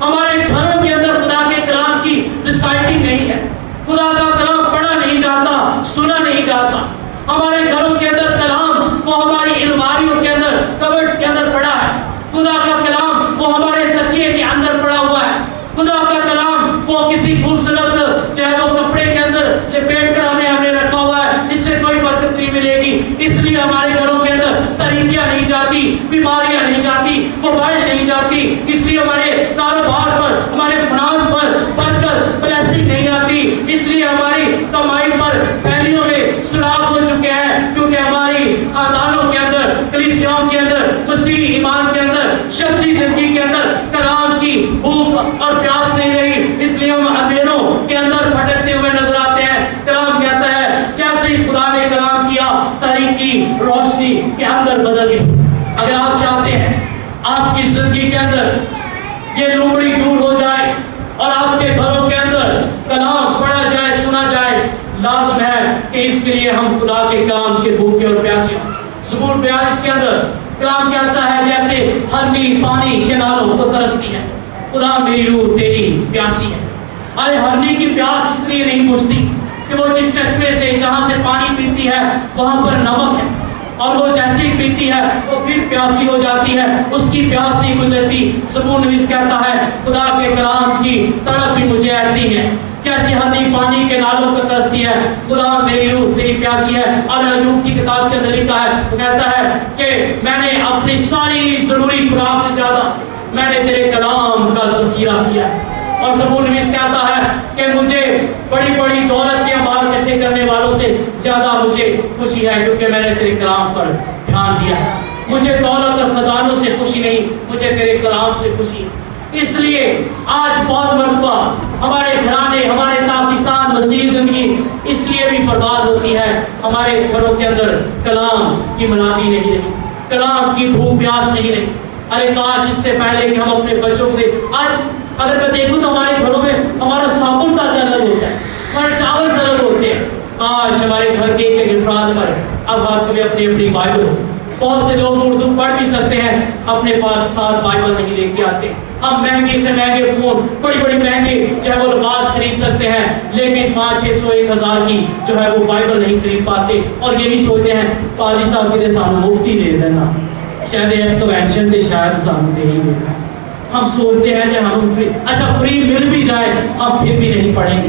ہمارے گھروں کے اندر خدا کے کلام کی ریسائٹنگ نہیں ہے, خدا کا کلام پڑھا نہیں جاتا, سنا نہیں جاتا, ہمارے گھروں کے اندر کلام وہ ہماری الماریوں کے اندر, کبرز کے اندر پڑا ہے, خدا کا کلام وہ ہمارے تکیے کے اندر پڑا ہوا ہے, خدا کا کلام وہ کسی خوبصورت چاہے وہ کپڑے کے اندر لپیٹ کر ہم نے رکھا ہوا ہے, اس سے کوئی برکت نہیں ملے گی. اس لیے ہمارے گھروں کے اندر طریقیاں نہیں جاتی, بیماریاں نہیں جاتی, کے اندر کلام کہتا ہے جیسے ہرنی پانی کے نالوں کو ترستی ہے، خدا میری روح تیری پیاسی ہے۔ ارے ہرنی کی پیاس اس لیے نہیں بجھتی کہ وہ جس چشمے سے جہاں سے پانی پیتی ہے وہاں پر نمک ہے، اور وہ جیسے ہی پیتی ہے وہ پھر پیاسی ہو جاتی ہے، اس کی پیاس نہیں گزرتی۔ زبور نویس کہتا ہے خدا کے کلام کی تڑپ بھی مجھے ایسی ہے جیسے ہرنی پانی کے نالوں کو ترستی ہے، خدا میری روح تیری پیاسی ہے۔ اور ایوب کی کتاب کے اندر لکھا ہے، وہ کہتا ہے کہ میں نے اپنی ساری ضروری خوراک سے زیادہ میں نے تیرے کلام کا ذخیرہ کیا ہے۔ اور زبور نویس کہتا ہے کہ مجھے بڑی بڑی دولت کے اموال اکٹھے کرنے والوں سے زیادہ مجھے خوشی ہے کیونکہ میں نے تیرے کلام پر دھیان دیا ہے۔ مجھے دولت اور خزانوں سے خوشی نہیں، مجھے تیرے کلام سے خوشی ہے۔ اس لیے آج بہت مرتبہ ہمارے گھرانے، ہمارے پاکستان، مسیحی زندگی اس لیے بھی برباد ہوتی ہے، ہمارے گھروں کے اندر کلام کی منادی نہیں رہی، کلام کی بھوک پیاس نہیں رہی۔ ارے کاش اس سے پہلے کہ ہم اپنے بچوں کو دیں، آج اگر میں دیکھوں تو ہمارے گھروں میں ہمارا صابن تک الگ ہوتا ہے، ہمارے چاول الگ ہوتے ہیں۔ کاش ہمارے گھر کے ایک افراد پر اب ہاتھ میں اپنی اپنی بائبل ہو۔ بہت سے لوگ اردو پڑھ بھی سکتے ہیں، اپنے پاس ساتھ بائبل نہیں لے کے آتے۔ ہم مہنگے سے مہنگے فون، بڑی بڑی مہنگے چاہے وہ لباس خرید سکتے ہیں، لیکن 500 600 1000 کی جو ہے وہ بائبل نہیں خرید پاتے، اور یہی سوچتے ہیں قاضی صاحب کے سامنے مفتی دے دینا، شاید اس کنونشن کے شاید سامنے ہی دینا۔ ہم سوچتے ہیں کہ ہم فری مل بھی جائے ہم پھر بھی نہیں پڑھیں گے۔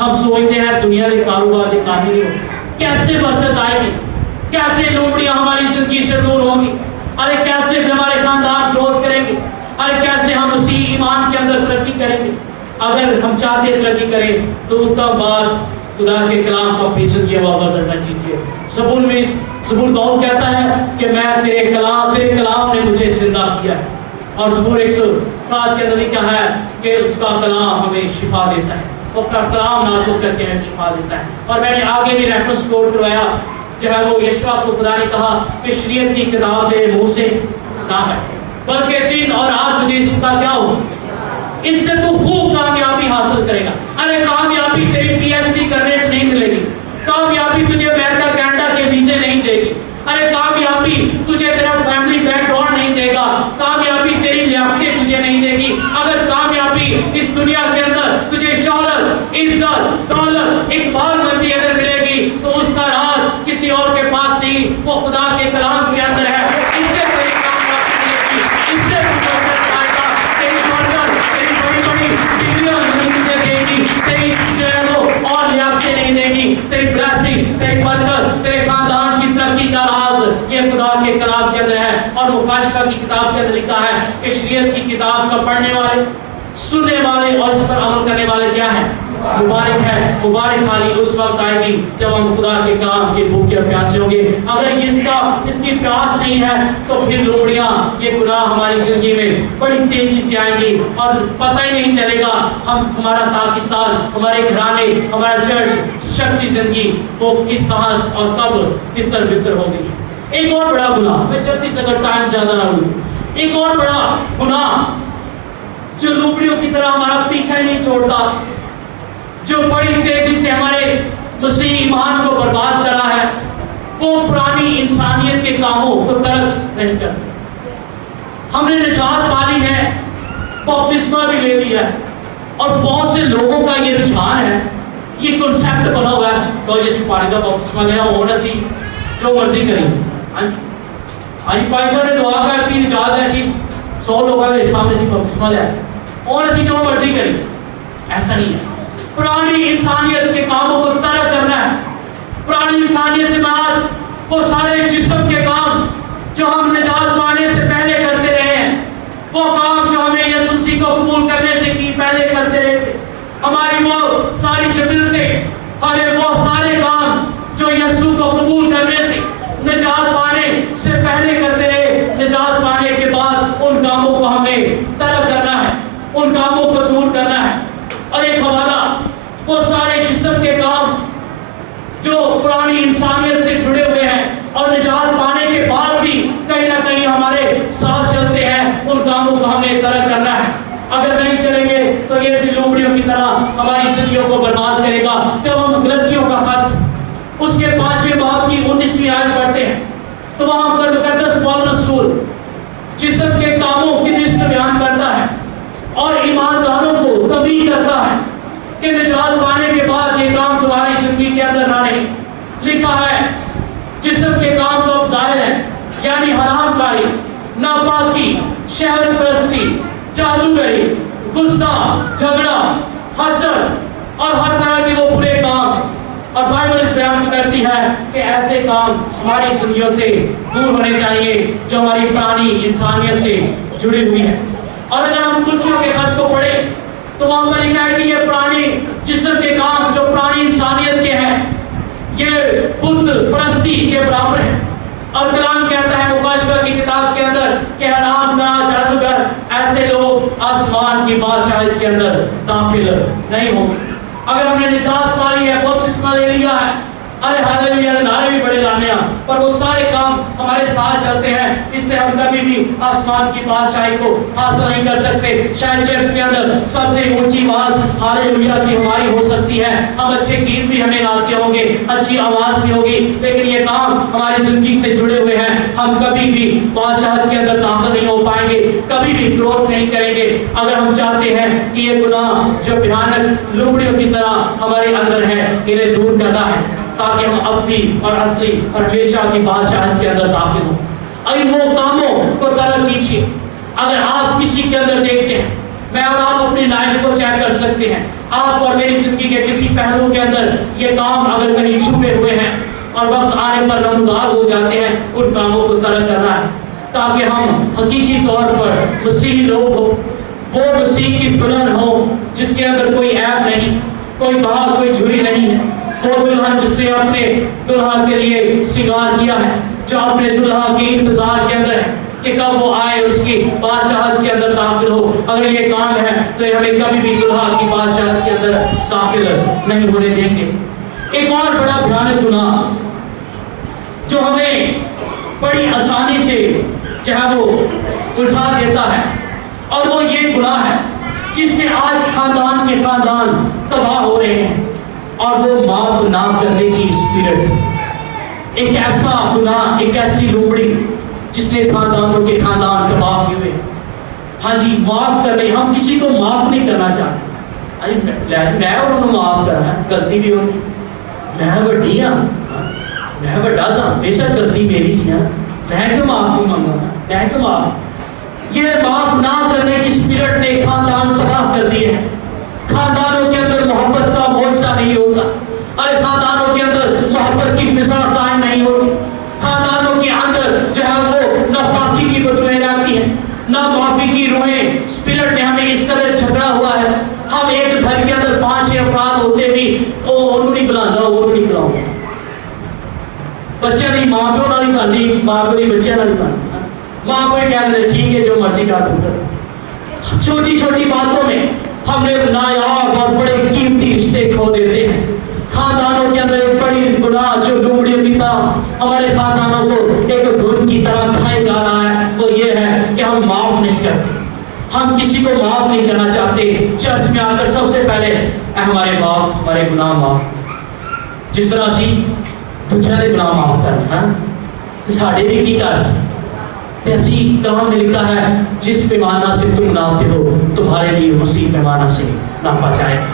ہم سوچتے ہیں دنیا کے کاروبار کے کامی ہو، کیسے برکت آئے گی، کیسے لومڑیاں ہماری زندگی سے دور ہوں گی، ارے کیسے ہمارے خاندان گروتھ کریں گے، ارے کیسے ہم مسیح ایمان کے اندر ترقی کریں گے۔ اگر ہم چاہتے ہیں ترقی کریں تو اس کا بعد خدا کے کلام کو اپنی زندگی میں بدلنا چاہیے۔ زبور داؤد کہتا ہے کہ میں تیرے کلام نے مجھے زندہ کیا ہے، اور زبور 107 کے اندر لکھا ہے کہ اس کا کلام ہمیں شفا دیتا ہے، وہ اپنا کلام نازل کر کے ہمیں شفا دیتا ہے۔ اور میں نے آگے بھی ریفرنس کوٹ کروایا، جو ہے وہ یشوع کو خدا نے کہا کہ شریعت کی کتاب میرے منہ سے نہ ہٹے، بلکہ دن اور رات تجھے اس کا کیا ہو، اس سے تو خوب کامیابی حاصل کرے گا۔ ارے کامیابی تیری PhD کرنے سے نہیں ملے گی، کامیابی تجھے امریکہ کینیڈا کے ویزے نہیں دے گی، ارے کامیابی تجھے تیرا فیملی بیک گراؤنڈ نہیں دے گا، کامیابی تیری لیاقتیں تجھے نہیں دے گی۔ اگر کامیابی اس دنیا کے اندر تجھے شہرت، عزت، دولت، اقبال مندی اگر ملے گی تو اس کا راز کسی اور کے پاس نہیں، وہ خدا کے کلام کے اندر ہے۔ اس سے تیری کامیابی ملے گی، اس سے تجھے برکت پائے گا، تیری برکت تیری بڑی بڑی ڈگریاں نہیں تجھے دے گی، تیری جو ہے وہ اور لیاقتیں نہیں دے گی، تیری بلیسنگ، تیری برکت، تیرے خاندان کی ترقی کا راز یہ خدا کے کلام کے اندر ہے۔ اور مکاشفہ کی کتاب کے اندر لکھا ہے کہ شریعت کی کتاب کا پڑھنے والے، سننے والے اور اس پر عمل کرنے والے کیا ہیں؟ مبارک ہے۔ مبارک حالی اس وقت آئے گی جب ہم خدا کے کلام کے بھوکے اور پیاسے ہوں گے۔ اگر اس کی پیاس نہیں ہے تو پھر لومڑیاں، یہ گناہ ہماری زندگی میں بڑی تیزی سے آئیں گی اور پتہ ہی نہیں چلے گا ہمارا پاکستان، ہمارے گھرانے، ہمارا چرچ، شخصی زندگی وہ کس طرح اور کب تتر بتر ہو گئی۔ ایک اور بڑا گناہ، میں جلدی سے اگر ٹائم زیادہ نہ لوں، ایک اور بڑا گناہ جو لومڑیوں کی طرح ہمارا پیچھا ہی نہیں چھوڑتا، جو بڑی تیزی سے ہمارے مسیحی ایمان کو برباد کرا ہے، وہ پرانی انسانیت کے کاموں کو ترک نہیں کرتا۔ ہم نے نجات پالی ہے، بپتسمہ بھی لے لیا ہے، اور بہت سے لوگوں کا یہ رجحان ہے، یہ کنسیپٹ بنا ہوا ہے تو جیسے پانی کا بپتسمہ لینا ہونا سی جو مرضی کریں۔ ہاں جی بھائی صاحب نے دعا کر دی، نجات ہے جی 100 لوگوں کے سامنے سے بپتسمہ لیا اور اسی جو مرضی کریں، ایسا نہیں ہے۔ پرانی انسانیت کے کاموں کو ترک کرنا ہے۔ پرانی انسانیت سے مراد وہ سارے جسم کے کام جو ہم نجات پانے سے پہلے کرتے رہے ہیں، وہ کام جو ہمیں یسوع مسیح کو قبول کرنے سے کی پہلے کرتے رہے تھے، ہماری وہ ساری جبلتیں، ارے وہ سارے کام جو یسوع کو قبول کرنے سے، نجات پانے سے پہلے کرتے رہے، نجات پانے کے بعد ان کاموں کو ہمیں ترک کرنا ہے، ان کاموں کو دور کرنا ہے۔ اور ایک حوالہ، وہ سارے جسم کے کام جو پرانی انسانیت سے جڑے ہوئے ہیں اور نجات پانے کے بعد بھی کہیں نہ کہیں ہمارے ساتھ چلتے ہیں، ان کاموں کو ہمیں ترک کرنا ہے۔ اگر نہیں کریں گے تو یہ بھی لومڑیوں کی طرح ہماری زندگیوں کو برباد کرے گا۔ جب ہم غلطیوں کا خط اس کے 5ویں باب کی 19ویں آیت پڑھتے ہیں تو وہاں پر مقدس وعید کرتا ہے کہ نجات پانے کے بعد یہ کام تمہاری زندگی کے اندر نہ رہے. لکھا ہے جسم کے کام تو اب ظاہر ہے، یعنی حرام کاری، ناپاکی، شہوت پرستی، جادوگری، غصہ، جھگڑا، حسد اور ہر طرح کے وہ برے کام. اور بائبل اس بیان کرتی ہے کہ ایسے کام ہماری زندگیوں سے دور ہونے چاہیے جو ہماری پرانی انسانیت سے جڑی ہوئی ہے. اور اگر ہم کلسیوں کے خط کو پڑھیں تو وہاں پر لکھا ہے کہ یہ پرانی جسم کے کام جو پرانی انسانیت کے ہیں یہ بت پرستی کے برابر ہے. اور کلام کہتا ہے مکاشفہ کی کتاب کے اندر کہ حرام کار، جادوگر، ایسے لوگ آسمان کی بادشاہت کے اندر داخل نہیں ہوں گے. اگر ہم نے نجات پا لی ہے، بپتسمہ لے لیا ہے، ارے ہاللویا نعرے بھی بڑے لانے ہیں، پر وہ سارے کام ہمارے ساتھ چلتے ہیں، اس سے ہم کبھی بھی آسمان کی بادشاہی کو حاصل نہیں کر سکتے. شاید چرچ کے اندر سب سے اونچی آواز ہاللویا کی ہماری ہو سکتی ہے، ہم اچھے گیت بھی ہمیں گاتے ہوں گے، اچھی آواز بھی ہوگی، لیکن یہ کام ہماری زندگی سے جڑے ہوئے ہیں. ہم کبھی بھی بادشاہت کے اندر داخل نہیں ہو پائیں گے، کبھی بھی گروتھ نہیں کریں گے. اگر ہم چاہتے ہیں کہ یہ گناہ جو بھیانک لومڑیوں کی طرح ہمارے اندر ہے انہیں دور کرنا ہے تاکہ ہم ابدی اور اصلی اور ہمیشہ کی بادشاہت کے اندر داخل ہوں. ابھی وہ کاموں کو ترک کیجیے. اگر آپ کسی کے اندر دیکھتے ہیں، میں اور آپ اپنی لائف کو چیک کر سکتے ہیں، آپ اور میری زندگی کے کسی پہلو کے اندر یہ کام اگر کہیں چھپے ہوئے ہیں اور وقت آنے پر نمودار ہو جاتے ہیں، ان کاموں کو ترک کرنا ہے تاکہ ہم حقیقی طور پر مسیحی لوگ ہو، وہ مسیح کی دلہن ہو جس کے اندر کوئی عیب نہیں، کوئی داغ، کوئی جھری نہیں ہے. وہ دلہن جس نے اپنے دلہا کے لیے سنگار کیا ہے، جو اپنے دلہا کے انتظار کے اندر ہے کہ کب وہ آئے اس کی بادشاہت کے اندر داخل ہو. اگر یہ کام ہے تو یہ ہمیں کبھی بھی دلہا کی بادشاہت کے اندر داخل نہیں ہونے دیں گے. ایک اور بڑا بھیانک گناہ جو ہمیں بڑی آسانی سے جو ہے وہ الجھا دیتا ہے، اور وہ یہ گناہ ہے جس سے آج خاندان کے خاندان تباہ ہو رہے ہیں، اور وہ معاف نہ کرنے کی اسپرٹ. ایک ایسا گناہ، ایک ایسی لومڑی جس نے خاندانوں کے خاندان تباہ کیے ہوئے. ہاں جی، معاف کرنے، ہم کسی کو معاف نہیں کرنا چاہتے. میں اور انہوں معاف کرنا ہے، غلطی بھی ہوتی، میں بڑی ہاں، میں بڑا سا، بے شک غلطی میری سی ہے، میں کیوں معافی مانگا، میں کیوں معاف. یہ معاف نہ کرنے کی اسپرٹ نے خاندان تباہ کر دیے ہیں. خاندانوں کے اندر محبت کا معجزہ نہیں ہوتا، اور خاندانوں کے اندر محبت کی فضا قائم نہیں ہوتی. خاندانوں کے اندر جو ہے وہ ناپاکی کی بدبوئیں رہتی ہیں، نہ معافی کی روحیں. اسپرٹ نے ہمیں اس قدر جھگڑا ہوا ہے، ہم ایک گھر کے اندر 5-6 افراد ہوتے بھی تو انہوں نہیں بلانا، وہ نہیں بلاؤں، بچے نہیں، ماں کو نہ نہیں بنانی، ماں کو نہیں بچے نہ نہیں بنانی، ماں کو کہہ رہے ٹھیک ہے جو مرضی کا پتر. چھوٹی چھوٹی باتوں میں ہم نے نایاب اور بڑے قیمتی رشتے کھو دیتے ہیں. خاندانوں کے اندر ایک بڑی گناہ جو لومڑیوں کی طرح ہمارے خاندانوں کو ایک گھن کی طرح کھائے جا رہا ہے، وہ یہ ہے کہ ہم معاف نہیں کرتے، ہم کسی کو معاف نہیں کرنا چاہتے. چرچ میں آ کر سب سے پہلے ہمارے باپ ہمارے گناہ معاف، جس طرح اسی دوسرے کے گناہ معاف کرنا ہے تو ساڑھے بھی کی کر ایسی کلام میں لکھا ہے جس پیمانہ سے تم ناپتے ہو تمہارے لیے اسی پیمانہ سے ناپا جائے گا.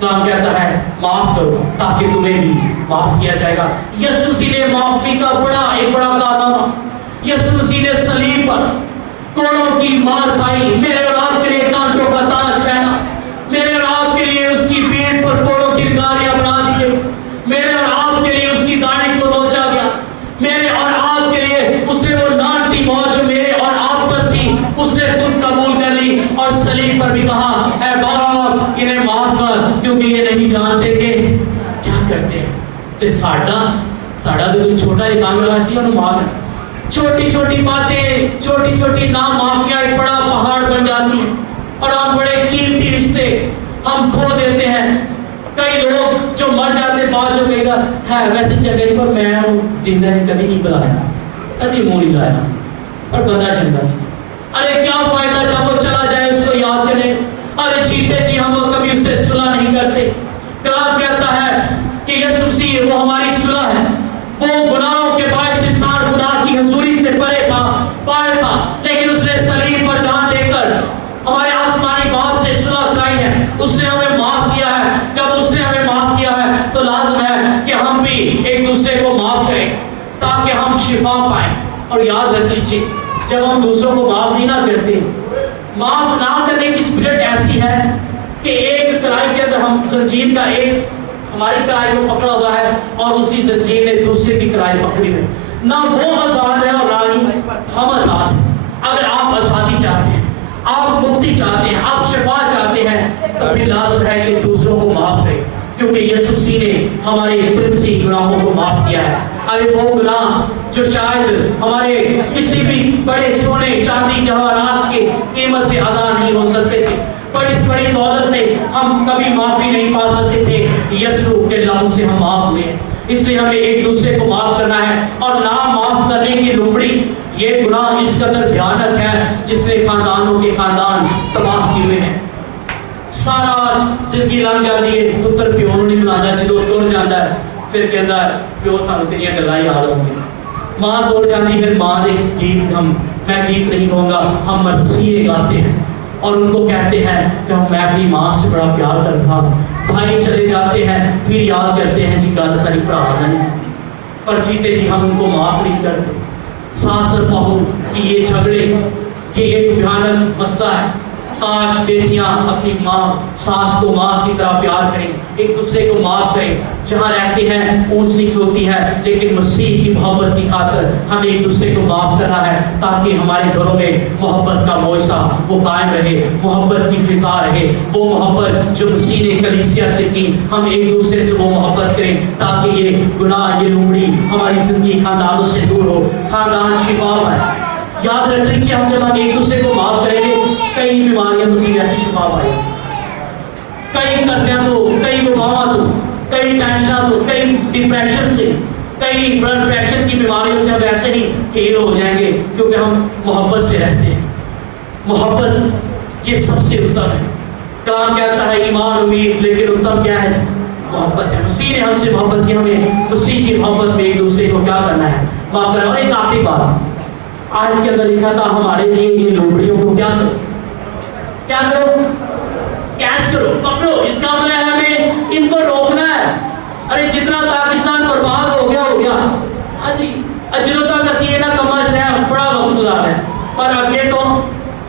کلام کہتا ہے معاف کرو تاکہ تمہیں بھی معاف کیا جائے گا. یسوع مسیح نے معافی کا ایک بڑا کارنامہ، یسوع مسیح نے صلیب پر کوڑوں کی مار کھائی، میرے اور آپ کے لیے کانٹوں کا تاج پہنا، میرے اور آپ کے لیے اس کی پیٹھ پر کوڑوں کی گاریاں بنا دیے، میرے اور آپ کے لیے اس کی داڑھی کو نوچا گیا، میرے اور آپ کے لیے اس نے وہ ڈانٹتی موت جو میرے اور آپ پر تھی اس نے خود قبول کر لی، اور صلیب پر بھی کہا اے باپ انہیں معاف کر کیونکہ یہ نہیں جانتے کہ کیا کرتے ہیں. تے ساڈا تو کوئی چھوٹا ہی کام لگا سی انہوں معاف. چھوٹی چھوٹی باتیں، چھوٹی چھوٹی نام معافیاں ایک بڑا پہاڑ بن جاتی ہیں، اور ہم بڑے قیمتی رشتے ہم کھو دیتے ہیں. کئی لوگ جو مر جاتے بعد جو کہے گا ہے ویسے جگہ پر میں زندہ کبھی نہیں بلایا، کبھی منہ نہیں لایا، اور بندہ چنگا سی. ارے کیا فائدہ جب وہ چلا جائے اس کو یاد کریں، ارے جیتے جی ہم لوگ کبھی اس سے صلح نہیں کرتے. کلام کہتا ہے کہ یسوع مسیح وہ ہماری صلح ہے. وہ گناہوں کے باعث انسان خدا کی حضوری سے پرے تھا، باہر تھا، لیکن اس نے صلیب پر جان دے کر ہمارے آسمانی باپ سے صلح کرائی ہے. اس نے جب ہم دوسروں کو معاف نہیں نہ کرتے، معاف نہ کرنے کی اسپرٹ ایسی ہے کہ ایک کڑائی کے اندر ہم زنجیر کا ایک ہماری کڑائی کو پکڑا ہوا ہے اور اسی زنجیر نے دوسرے کی کڑائی پکڑی ہے، نہ وہ آزاد ہے اور نہ ہی ہم آزاد ہیں۔ اگر آپ آزادی چاہتے ہیں، آپ مکتی چاہتے ہیں، آپ شفا چاہتے ہیں، تو پھر لازم ہے کہ دوسروں کو معاف کریں، کیونکہ یسوع مسیح نے ہمارے پرنسی گناہوں کو معاف کیا ہے۔ ارے وہ گناہ جو شاید ہمارے کسی بھی بڑے سونے چاندی جواہرات کے قیمت سے ادا نہیں ہو سکتے تھے، پر اس بڑی دولت سے ہم کبھی معافی نہیں پا سکتے تھے، یسوع کے لہو سے ہم معاف ہوئے ہیں۔ اس لیے ہمیں ایک دوسرے کو معاف کرنا ہے، اور نہ معاف کرنے کی لومڑی، یہ گناہ اس قدر بھیانک ہے جس نے خاندانوں کے خاندان تباہ کیے ہوئے ہیں۔ سارا زندگی لنگ جاتی ہے، پتر پیو نہیں بلانا، جدو تر جاتا ہے پھر کہتا ہے پیو سانو تیریاں گلاں یاد ہوں گی، ماں تر جاتی پھر ماں نے گیت میں گیت نہیں کہوں گا، ہم مرثیے گاتے ہیں اور ان کو کہتے ہیں کہ میں اپنی ماں سے بڑا پیار کرتا ہوں۔ بھائی چلے جاتے ہیں پھر یاد کرتے ہیں جی گل ساری بھرا نہیں، پر جیتے جی ہم ان کو معاف نہیں کرتے۔ ساس اور بہو کی یہ جھگڑے یہ ایک بھیانک مسئلہ ہے۔ کاش بیٹیاں اپنی ماں ساس کو ماں کی طرح پیار کریں، ایک دوسرے کو معاف کریں۔ جہاں رہتے ہیں اونچ نیچ ہوتی ہے، لیکن مسیح کی محبت کی خاطر ہمیں ایک دوسرے کو معاف کرنا ہے، تاکہ ہمارے گھروں میں محبت کا معجزہ وہ قائم رہے، محبت کی فضا رہے، وہ محبت جو مسیح نے کلیسیا سے کی، ہم ایک دوسرے سے وہ محبت کریں، تاکہ یہ گناہ، یہ لومڑی ہماری زندگی خاندانوں سے دور ہو، خاندان شفا پائے۔ یاد رکھ لیجیے، ہم جب ہم ایک دوسرے کو معاف کریں گے، کئی بیماریاں مسیح ایسی شفا پائے، کئی قرضیاں تو، کئی وباواں تو، کئی ٹینشناں تو، کئی ڈپریشن سے، کئی بلڈ پریشر کی بیماریوں سے ہم ایسے ہی ہیل ہو جائیں گے، کیونکہ ہم محبت سے رہتے ہیں۔ محبت یہ سب سے اتم ہے۔ کلام کہتا ہے ایمان امید، لیکن اتم کیا ہے؟ محبت ہے۔ مسیح نے ہم سے محبت کی، ہمیں مسیح کی محبت میں ایک دوسرے کو کیا کرنا ہے؟ معاف کرنا۔ اور ایک آخری بات آیت کے اندر لکھا تھا، ہمارے لیے یہ لومڑیوں کو کیا کرو؟ کیا کرو؟ کیچ کرو، پکڑو۔ اس کا مطلب ہے ہمیں ان کو روکنا ہے۔ ارے جتنا پاکستان برباد ہو گیا ہو گیا، ہاں جی، جدوں تک اسی یہ نہ کماز رہے بڑا وقت گزارا ہے، پر اگے تو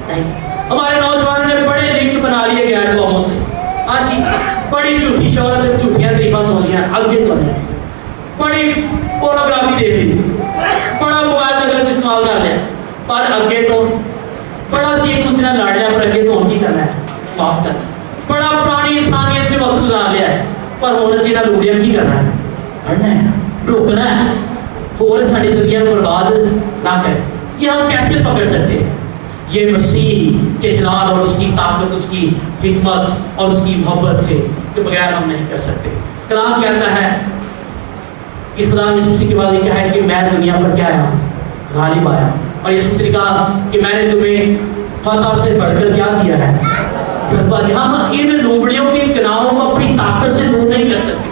نہیں۔ ہمارے نوجوانوں نے بڑے لنک بنا لیے غیر قوموں سے، ہاں جی، بڑی جھوٹی شہرت، جھوٹیاں طریقہ سونیاں، اگے تو نہیں، بڑی پورنوگرافی دے دی، بڑا موبائل نگر استعمال کر لیا، پر اگے تو بڑا سی ایک دوسرے لڑ لیا، پر اگے تو ہم کی کرنا ہے؟ معاف کرنا۔ بڑا پرانی انسانیت سے وقت گزار لیا ہے، پر ہوں اسی نہ لوڑیاں کی کرنا ہے؟ پڑھنا ہے، روکنا ہے، اور ساری زندگیاں برباد نہ کریں۔ یہ ہم کیسے پکڑ سکتے ہیں؟ یہ مسیح کے جلال اور اس کی طاقت، اس کی حکمت اور اس کی محبت سے کے بغیر ہم نہیں کر سکتے۔ کلام کہتا ہے کہ خدا نے یسوع کے بعد یہ کہا ہے کہ میں دنیا پر کیا آیا ہوں؟ غالب آیا۔ اور یسوع نے کہا کہ میں نے تمہیں فتح سے بڑھ کر کیا دیا ہے؟ ہم ان لومڑیوں کے گناہوں کو اپنی طاقت سے دور نہیں کر سکتے،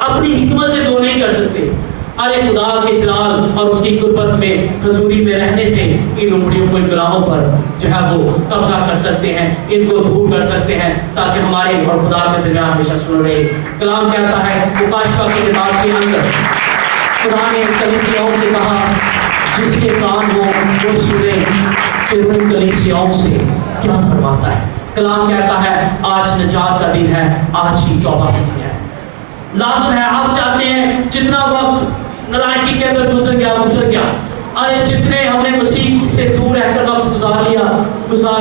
اپنی حکمت سے دور نہیں کر سکتے۔ ارے خدا کے جلال اور اس کی قربت میں، حضوری میں رہنے سے ان لومڑیوں کو، ان گناہوں پر جو ہے وہ قبضہ کر سکتے ہیں، ان کو دور کر سکتے ہیں، تاکہ ہمارے اور خدا کے درمیان ہمیشہ سن رہے۔ کلام کہتا ہے مکاشفہ کی کتاب کے اندر خدا نے کلیسیاؤں سے کہا، جس کے کان ہو وہ سنے کہ وہ کلیسیاؤں سے کیا فرماتا ہے۔ کلام کہتا ہے آج نجات کا دن ہے، آج ہی توبہ کا دن ہے۔ لازم ہے، آپ چاہتے ہیں جتنا وقت نالائکی کے اندر گزر گیا، ارے جتنے ہم نے مسیح سے دور رہ کر وقت گزار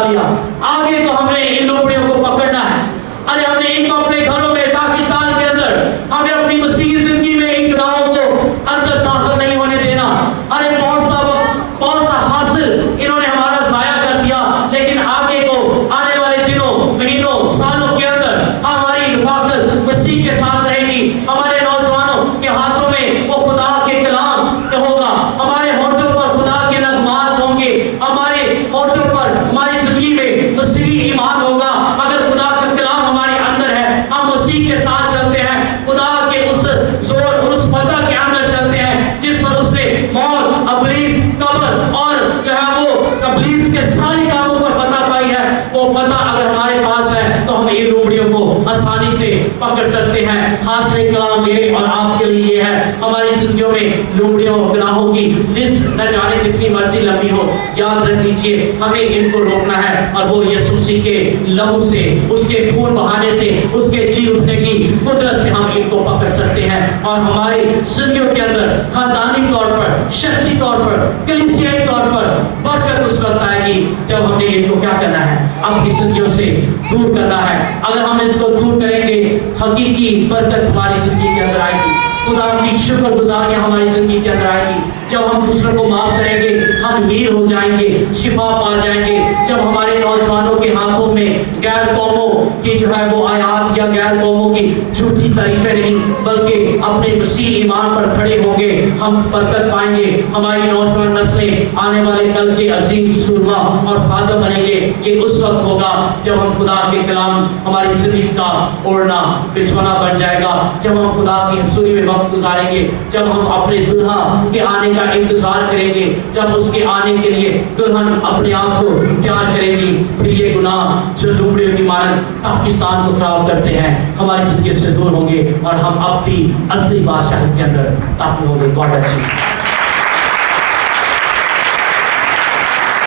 لیا، آگے تو ہم نے ان لومڑیوں کو پکڑنا ہے۔ ارے ہم نے ان کو اپنے گھروں میں، پاکستان کے اندر ہمیں اپنی مسیح زندگی میں ان گناہوں کو اندر داخل نہیں ہونے دینا۔ ارے بہت سا وقت، بہت سا حاصل انہوں نے ہمارا ضائع کر دیا، لیکن آگے کو آنے والے دنوں، مہینوں، سالوں کے اندر ہماری حفاظت مسیح کے ساتھ رہے گی۔ ہمارے نوجوانوں کے ہاتھوں میں وہ خدا کے کلام ہوگا، ہمارے ہونٹوں پر خدا کے نغمات ہوں گے، ہمارے ہونٹوں پر ہماری زندگی میں مسیحی ایمان ہوگا۔ اگر خدا کا کلام ہمارے اندر ہے، ہم مسیح کے ساتھ چلتے ہیں، خدا کے اس زور اور اس فتح کے اندر چلتے ہیں جس پر اس نے موت، ابلیس، قبر اور جو ہے وہ ابلیس کے سارے کاموں پر فتح پائی ہے۔ وہ فتح اگر ہمارے پاس ہے تو ہم ان لومڑیوں کو آسانی سے پکڑ سکتے ہیں۔ حاصل کلام میرے اور آپ کے لیے یہ ہے، ہماری زندگیوں میں لومڑیوں، گناہوں کی لسٹ نہ جانے جتنی مرضی لمبی ہو، یاد رکھ لیجئے ہمیں ان کو روکنا ہے، اور وہ یسوع مسیح کے لہو سے، اس کے خون بہانے سے، اس کے جی اٹھنے کی قدرت سے ہم ان کو پکڑ سکتے ہیں، اور ہماری زندگیوں کے اندر خاندانی طور پر، شخصی طور پر، کلیسیائی طور پر برکت اس وقت آئے گی جب ہم نے ان کو کیا کرنا ہے، اپنی زندگیوں سے دور کرنا ہے۔ اگر ہم ان کو دور کریں گے، حقیقی برکت ہماری زندگی کے اندر آئے گی، خدا کی شکر گزاریاں ہماری زندگی کے اندر آئے گی۔ جب ہم دوسروں کو معاف کریں گے، ہم ہیل ہو جائیں گے، شفا پا جائیں گے۔ جب ہمارے نوجوانوں کے ہاتھوں میں غیر قوموں کی جو ہے وہ آیات یا غیر قوموں کی جھوٹی تعریفیں نہیں، بلکہ اپنے مسیح ایمان پر کھڑے ہوں گے، ہم برکت پائیں گے۔ ہماری نوجوان نسلیں آنے والے کل کے عظیم سورما اور خادم بنیں گے۔ یہ اس وقت ہوگا جب ہم خدا کے کلام ہماری زندگی کا اوڑھنا بچھونا بن جائے گا، جب ہم خدا کی حضوری میں وقت گزاریں گے، جب ہم اپنے دلہا کے آنے کا انتظار کریں گے، جب اس کے آنے کے لیے دلہن اپنے آپ کو تیار کرے گی۔ پھر یہ گناہ جو لومڑیوں کی مانند پاکستان کو خراب کرتے ہیں ہماری زندگی سے دور ہوں گے، اور ہم اپنی اصلی بادشاہت کے اندر داخل ہوں گے۔ God bless you.